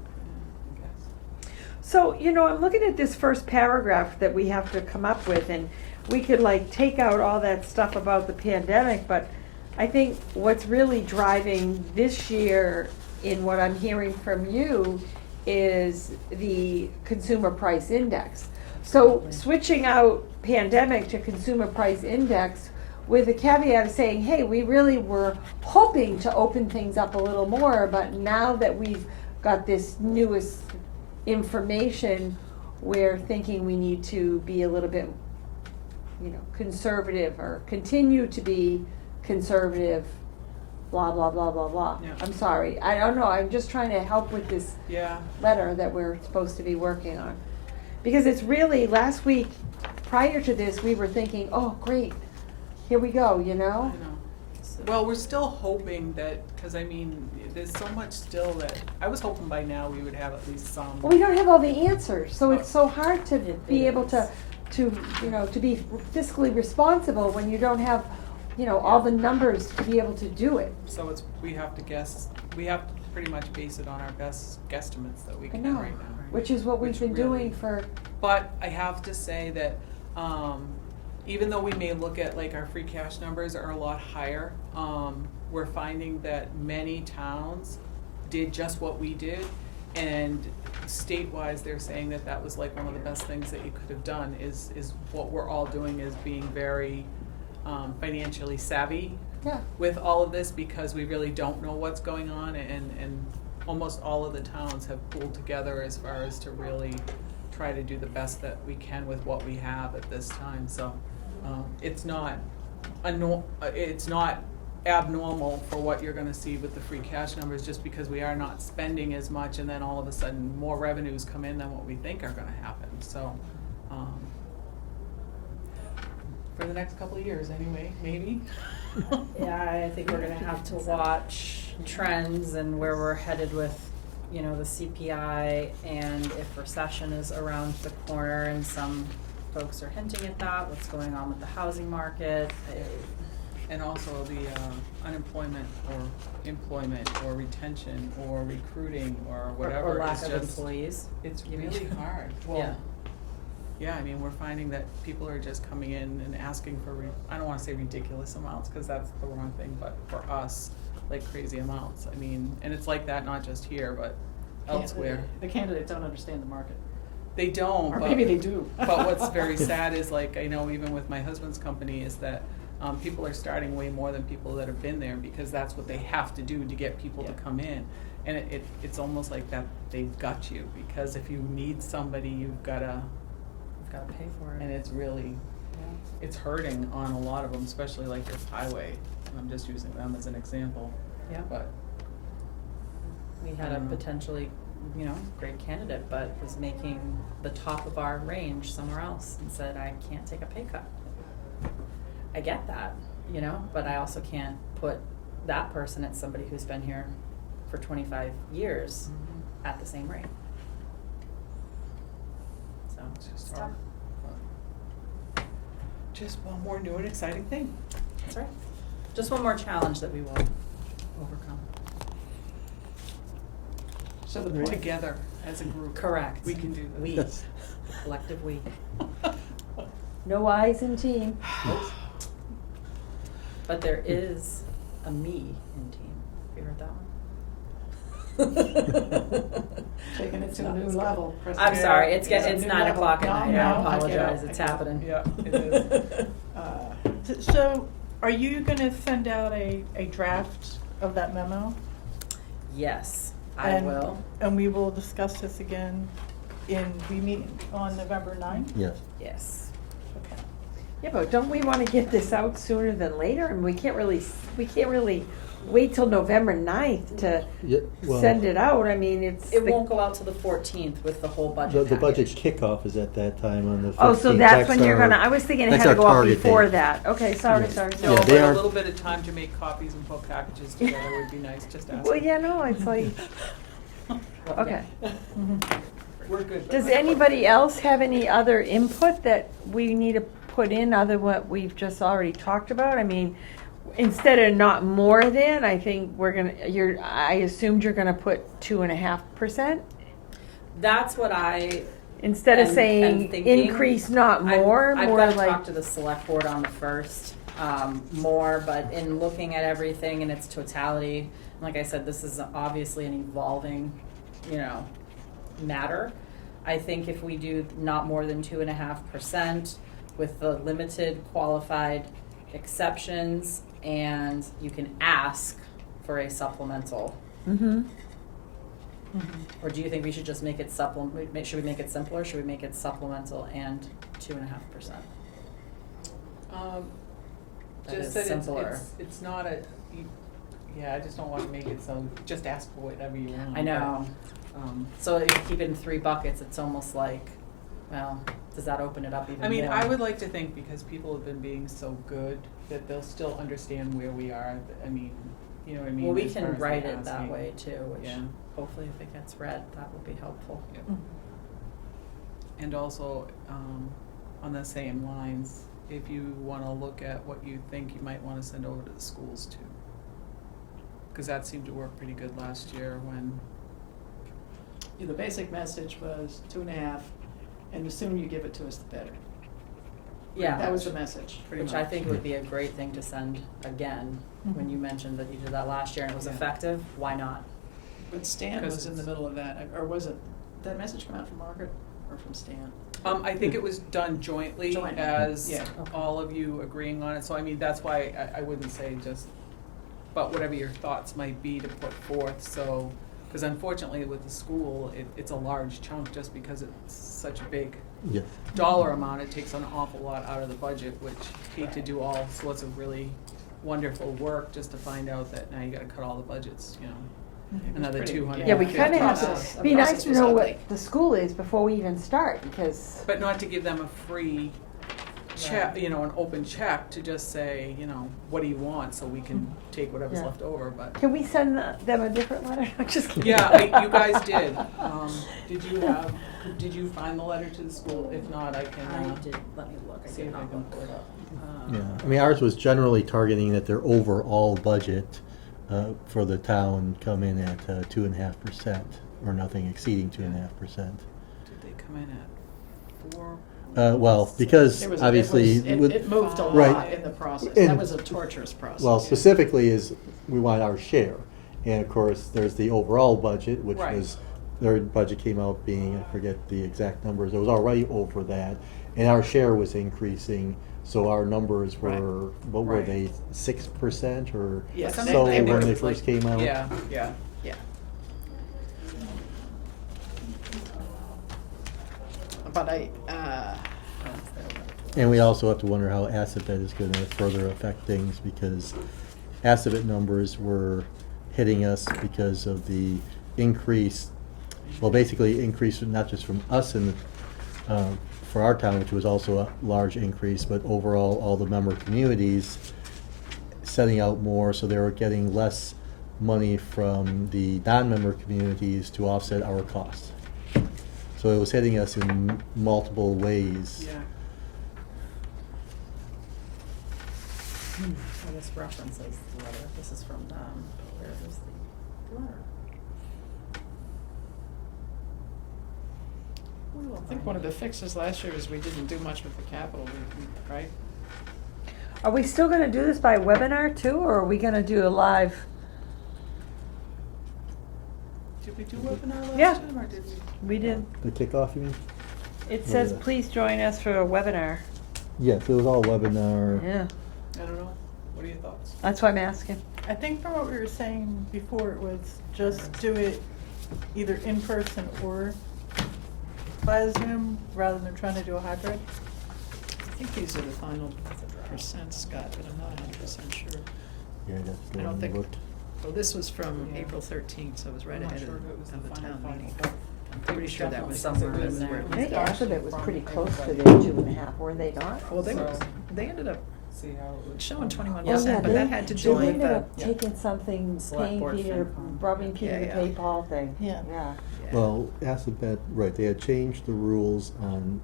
I guess. So, you know, I'm looking at this first paragraph that we have to come up with, and we could like take out all that stuff about the pandemic, but I think what's really driving this year in what I'm hearing from you is the consumer price index. So Absolutely. switching out pandemic to consumer price index with the caveat of saying, hey, we really were hoping to open things up a little more, but now that we've got this newest information, we're thinking we need to be a little bit, you know, conservative or continue to be conservative, blah, blah, blah, blah, blah. Yeah. I'm sorry, I don't know, I'm just trying to help with this Yeah, letter that we're supposed to be working on. Because it's really, last week, prior to this, we were thinking, oh, great, here we go, you I know? know. Well, we're still hoping that, cause I mean, there's so much still that, I was hoping by now we would have at least some. Well, we don't have all the answers, so it's so hard to It be able is. to, you know, to be fiscally responsible when you don't have, you know, all the numbers to be able to do it. So it's, we have to guess, we have to pretty much base it on our best guesstimates that we I can know, right now. which is what we've Which been really- doing for, But I have to say that, even though we may look at like our free cash numbers are a lot higher, we're finding that many towns did just what we did. And state-wise, they're saying that that was like one of the best things that you could have done is what we're all doing is being very, financially savvy yeah, with all of this because we really don't know what's going on and almost all of the towns have pulled together as far as to really try to do the best that we can with what we have at this time, so it's not it's not abnormal for what you're gonna see with the free cash numbers just because we are not spending as much and then all of a sudden more revenues come in than what we think are gonna happen, so for the next couple of years anyway, maybe. Yeah, I think we're gonna have to watch trends and where we're headed with, you know, the CPI and if recession is around the corner and some folks are hinting at that, what's going on with the housing market. And also the unemployment or employment or retention or recruiting or whatever Or lack is of just, employees. it's You mean? really hard. Yeah. Well, yeah, I mean, we're finding that people are just coming in and asking for, I don't wanna say ridiculous amounts, cause that's the wrong thing, but for us, like crazy amounts. I mean, and it's like that not just here, but elsewhere. The candidates don't understand the market. They don't, Or but. maybe they do. But what's very sad is, like, I know even with my husband's company, is that, people are starting way more than people that have been there, because that's what they have to do to get people to Yeah. come in. And it's almost like that they've got you, because if you need somebody, you've gotta, Gotta pay for it. and it's really, it's hurting on a lot of them, especially like this highway. I'm just using them as an example, Yeah. but, We had a Mm. potentially, great candidate, but was making the top of our range somewhere else and said, I can't take a pay cut. I get that, but I also can't put that person at somebody who's been here for 25 years at the same rate. So, it's just it's hard. tough. But just one more new and exciting thing. That's right. Just one more challenge that we will overcome. So the point, Together, as a group. Correct. We can do this. We, Yes. the collective we. No I's in team. But there is a me in team. Have you heard that one? taking it to a new level. I'm sorry, it's a it's new 9 level. o'clock at No, night, no, I I get it, apologize, I it's get it. happening. Yeah, it is. So, are you gonna send out a draft of that memo? Yes, I And- will, And we will discuss this again we meet on November 9th? Yes. yes. Okay. Yeah, but don't we wanna get this out sooner than later? And we can't really wait till November 9th to Yeah, well, send it out. I mean, it's. It the- won't go out till the 14th with the whole budget The budget package. kickoff is at that time on the 15th. Oh, so that's when you're our- gonna, I was thinking it that's had to our go out target before date. that. Okay, sorry, Yeah. sorry, No, Yeah, sorry. they but are- a little bit of time to make copies and put packages together would be nice, just ask. Well, yeah, no, it's like, Well, okay. yeah. We're good. Does anybody else have any other input that we need to put in other than what we've just already talked about? I mean, instead of not more than, I think I assumed you're gonna put 2.5%? That's what I. Instead of am saying thinking. increase, not I've- more, I've more gotta like. talk to the select board on the first, more, but in looking at everything in its totality, like I said, this is obviously an evolving, matter. I think if we do not more than 2.5% with the limited qualified exceptions, and you can ask for a supplemental. Mm-hmm. Or do you think we should just make it should we make it simpler, should we make it supplemental and 2.5%? That Just is that simpler. it's not yeah, I just don't wanna make it so, just ask for whatever you want. I know, so if you keep it in 3 buckets, it's almost like, well, does that open it up even more? I mean, I would like to think, because people have been being so good, that they'll still understand where we are, I mean, you know what I mean? Well, we as far can as write the it that asking. way too, which Yeah. hopefully if it gets read, that will be helpful. Yep. And also, on the same lines, if you wanna look at what you think you might wanna send over to the schools too. Cause that seemed to work pretty good last year when, the basic message was 2.5, and the sooner you give it to us, the better. Yeah. That was the message. pretty Which much. I think would be a great thing to send again, when Mhm. you mentioned that you did that last year and it was Yeah. effective, why not? But Stan 'Cause was in the it's- middle of that, or was it, did that message come out from Margaret or from Stan? I think it was done jointly Jointly, as yeah. all of you agreeing on it, so I mean, that's why I wouldn't say just, but whatever your thoughts might be to put forth, so, cause unfortunately with the school, it's a large chunk just because it's such a big Yes. dollar amount, it takes an awful lot out of the budget, which hate to do all sorts of really wonderful work just to find out that now you gotta cut all the budgets, It was Another pretty- 200. Yeah, we Yeah. kinda have Process- to, the be nice process to was know ugly. what the school is before we even start, because. But not to give them a free check, Right. an open check to just say, what do you want, so we can take whatever's Yeah. left over, but. Can we send them a different letter? I'm just kidding. Yeah, you guys did. Did you find the letter to the school? If not, I can, I did, let me look, I see did if I not can look. pull it up. Yeah, I mean, ours was generally targeting that their overall budget for the town come in at 2.5%, or nothing exceeding 2.5%. Did they come in at 4? Well, because It was- obviously, with- It moved a Right. lot in the process, And- that was a torturous process. well, specifically is we want our share, and of course, there's the overall budget, which Right. was their budget came out being, I forget the exact numbers, it was already over that, and our share was increasing, so our numbers Right. were, what were Right. they, 6% or Yes, so they when were they like- first came out? Yeah, yeah. Yeah. But And we also have to wonder how Assabet is gonna further affect things, because Assabet numbers were hitting us because of the increase, well, basically increase not just from us in, for our town, which was also a large increase, but overall, all the member communities setting out more, so they were getting less money from the non-member communities to offset our costs. So it was hitting us in multiple ways. Yeah. So this references the letter, this is from them, where is the letter? I think one of the fixes last year is we didn't do much with the capital, right? Are we still gonna do this by webinar too, or are we gonna do a live? Did we do webinar last Yeah. time, or did we? We did. The kickoff, you mean? It says, Yeah. please join us for a webinar. Yes, it was all webinar. Yeah, I don't know. What are your thoughts? that's why I'm asking. I think from what we were saying before, it was just do it either in person or via Zoom, rather than trying to do a hybrid. I think these are the final percent, Scott, but I'm not 100% sure. Yeah, that's the I don't one think- we looked. Well, this was from Yeah. April 13th, so it was right I'm not ahead sure if it was of the final town final, meeting. but I'm pretty was sure that definitely was somewhere that in was there. where it I was think at. Assabet was From pretty close to everybody. their 2.5, were they not? Well, they were, So- they ended up see how it would. showing 21%, Oh, yeah, but they- that had to They do with ended the, up taking something, Select paying board Peter, FinCom. robbing Peter Yeah, to yeah. pay Paul thing. Yeah. Yeah. yeah. Well, Assabet, right, they had changed the rules on,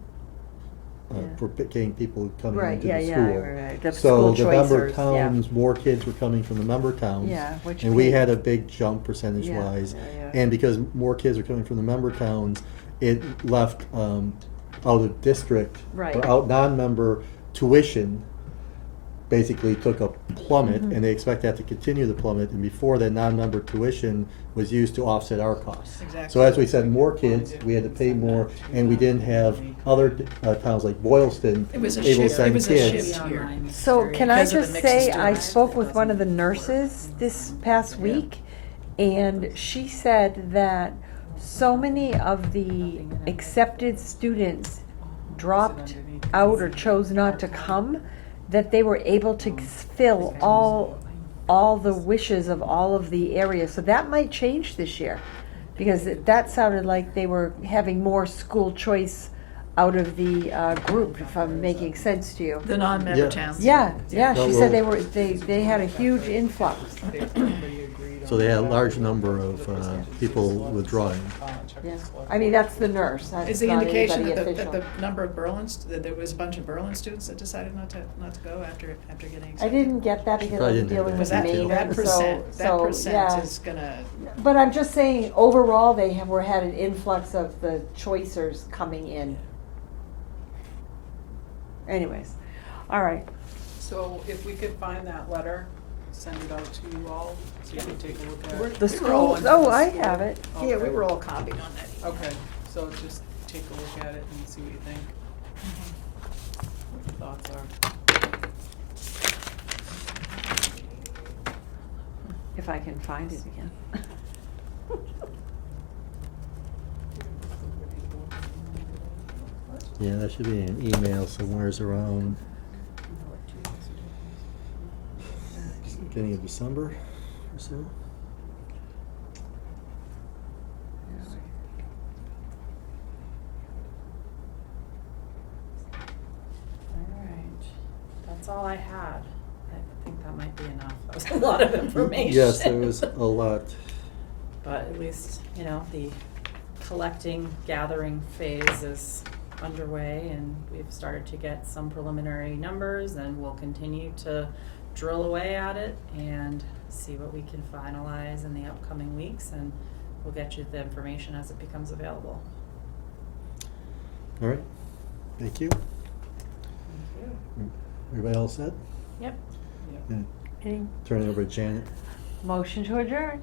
Yeah. for getting people coming Right, into yeah, the yeah, school. right. The So school the member choicers, yeah. towns, more kids were coming from the member towns. Yeah, which And we paid- had a big jump percentage Yeah, wise. yeah, yeah. And because more kids were coming from the member towns, it left, out of district, Right. or out non-member tuition basically took a plummet, Mhm. and they expect that to continue the plummet, and before that, non-member tuition was used to offset our costs. Exactly. So as we sent more kids, we had to pay more, and we didn't have other towns like Boylston It was a able to shift- it send was a kids. shift here. So can I Because of the just mix of say, I students. spoke with one of the nurses this past Yeah. week, and she said that so many of the accepted students dropped out or chose not to come, that they were able to fill all the wishes of all of the areas. So that might change this year, because that sounded like they were having more school choice out of the group, if I'm making sense to you. The non-member Yeah. towns. Yeah, Well, she said well- they had a huge influx. So they had a large number of people withdrawing. Yeah, I mean, that's the nurse, Is that's the not indication anybody that official. the number of that there was a bunch of Berlin students that decided not to go after getting accepted? I didn't get that because I Probably was didn't have dealing that with Because detail. Maine, that so, percent yeah. is gonna, But I'm just saying, overall, they had an influx of the choicers coming in. Anyways, all right, So if we could find that letter, send it out to you all, so you can take a look at it. the We were all school, under oh, the I school. have it. yeah, we were all copied on that email. Okay, so just take a look at it and see what you think. What your thoughts are. If I can find it again. Yeah, that should be an email somewheres around beginning of December or so. Alright, that's all I had. I think that might be enough. That was a lot of information. Yes, there was a lot. But at least, you know, the collecting, gathering phase is underway, and we've started to get some preliminary numbers, and we'll continue to drill away at it and see what we can finalize in the upcoming weeks, and we'll get you the information as it becomes available. All right, thank you. Everybody all set? Yep. Yeah. Any Turn it over to Janet. motion to adjourn?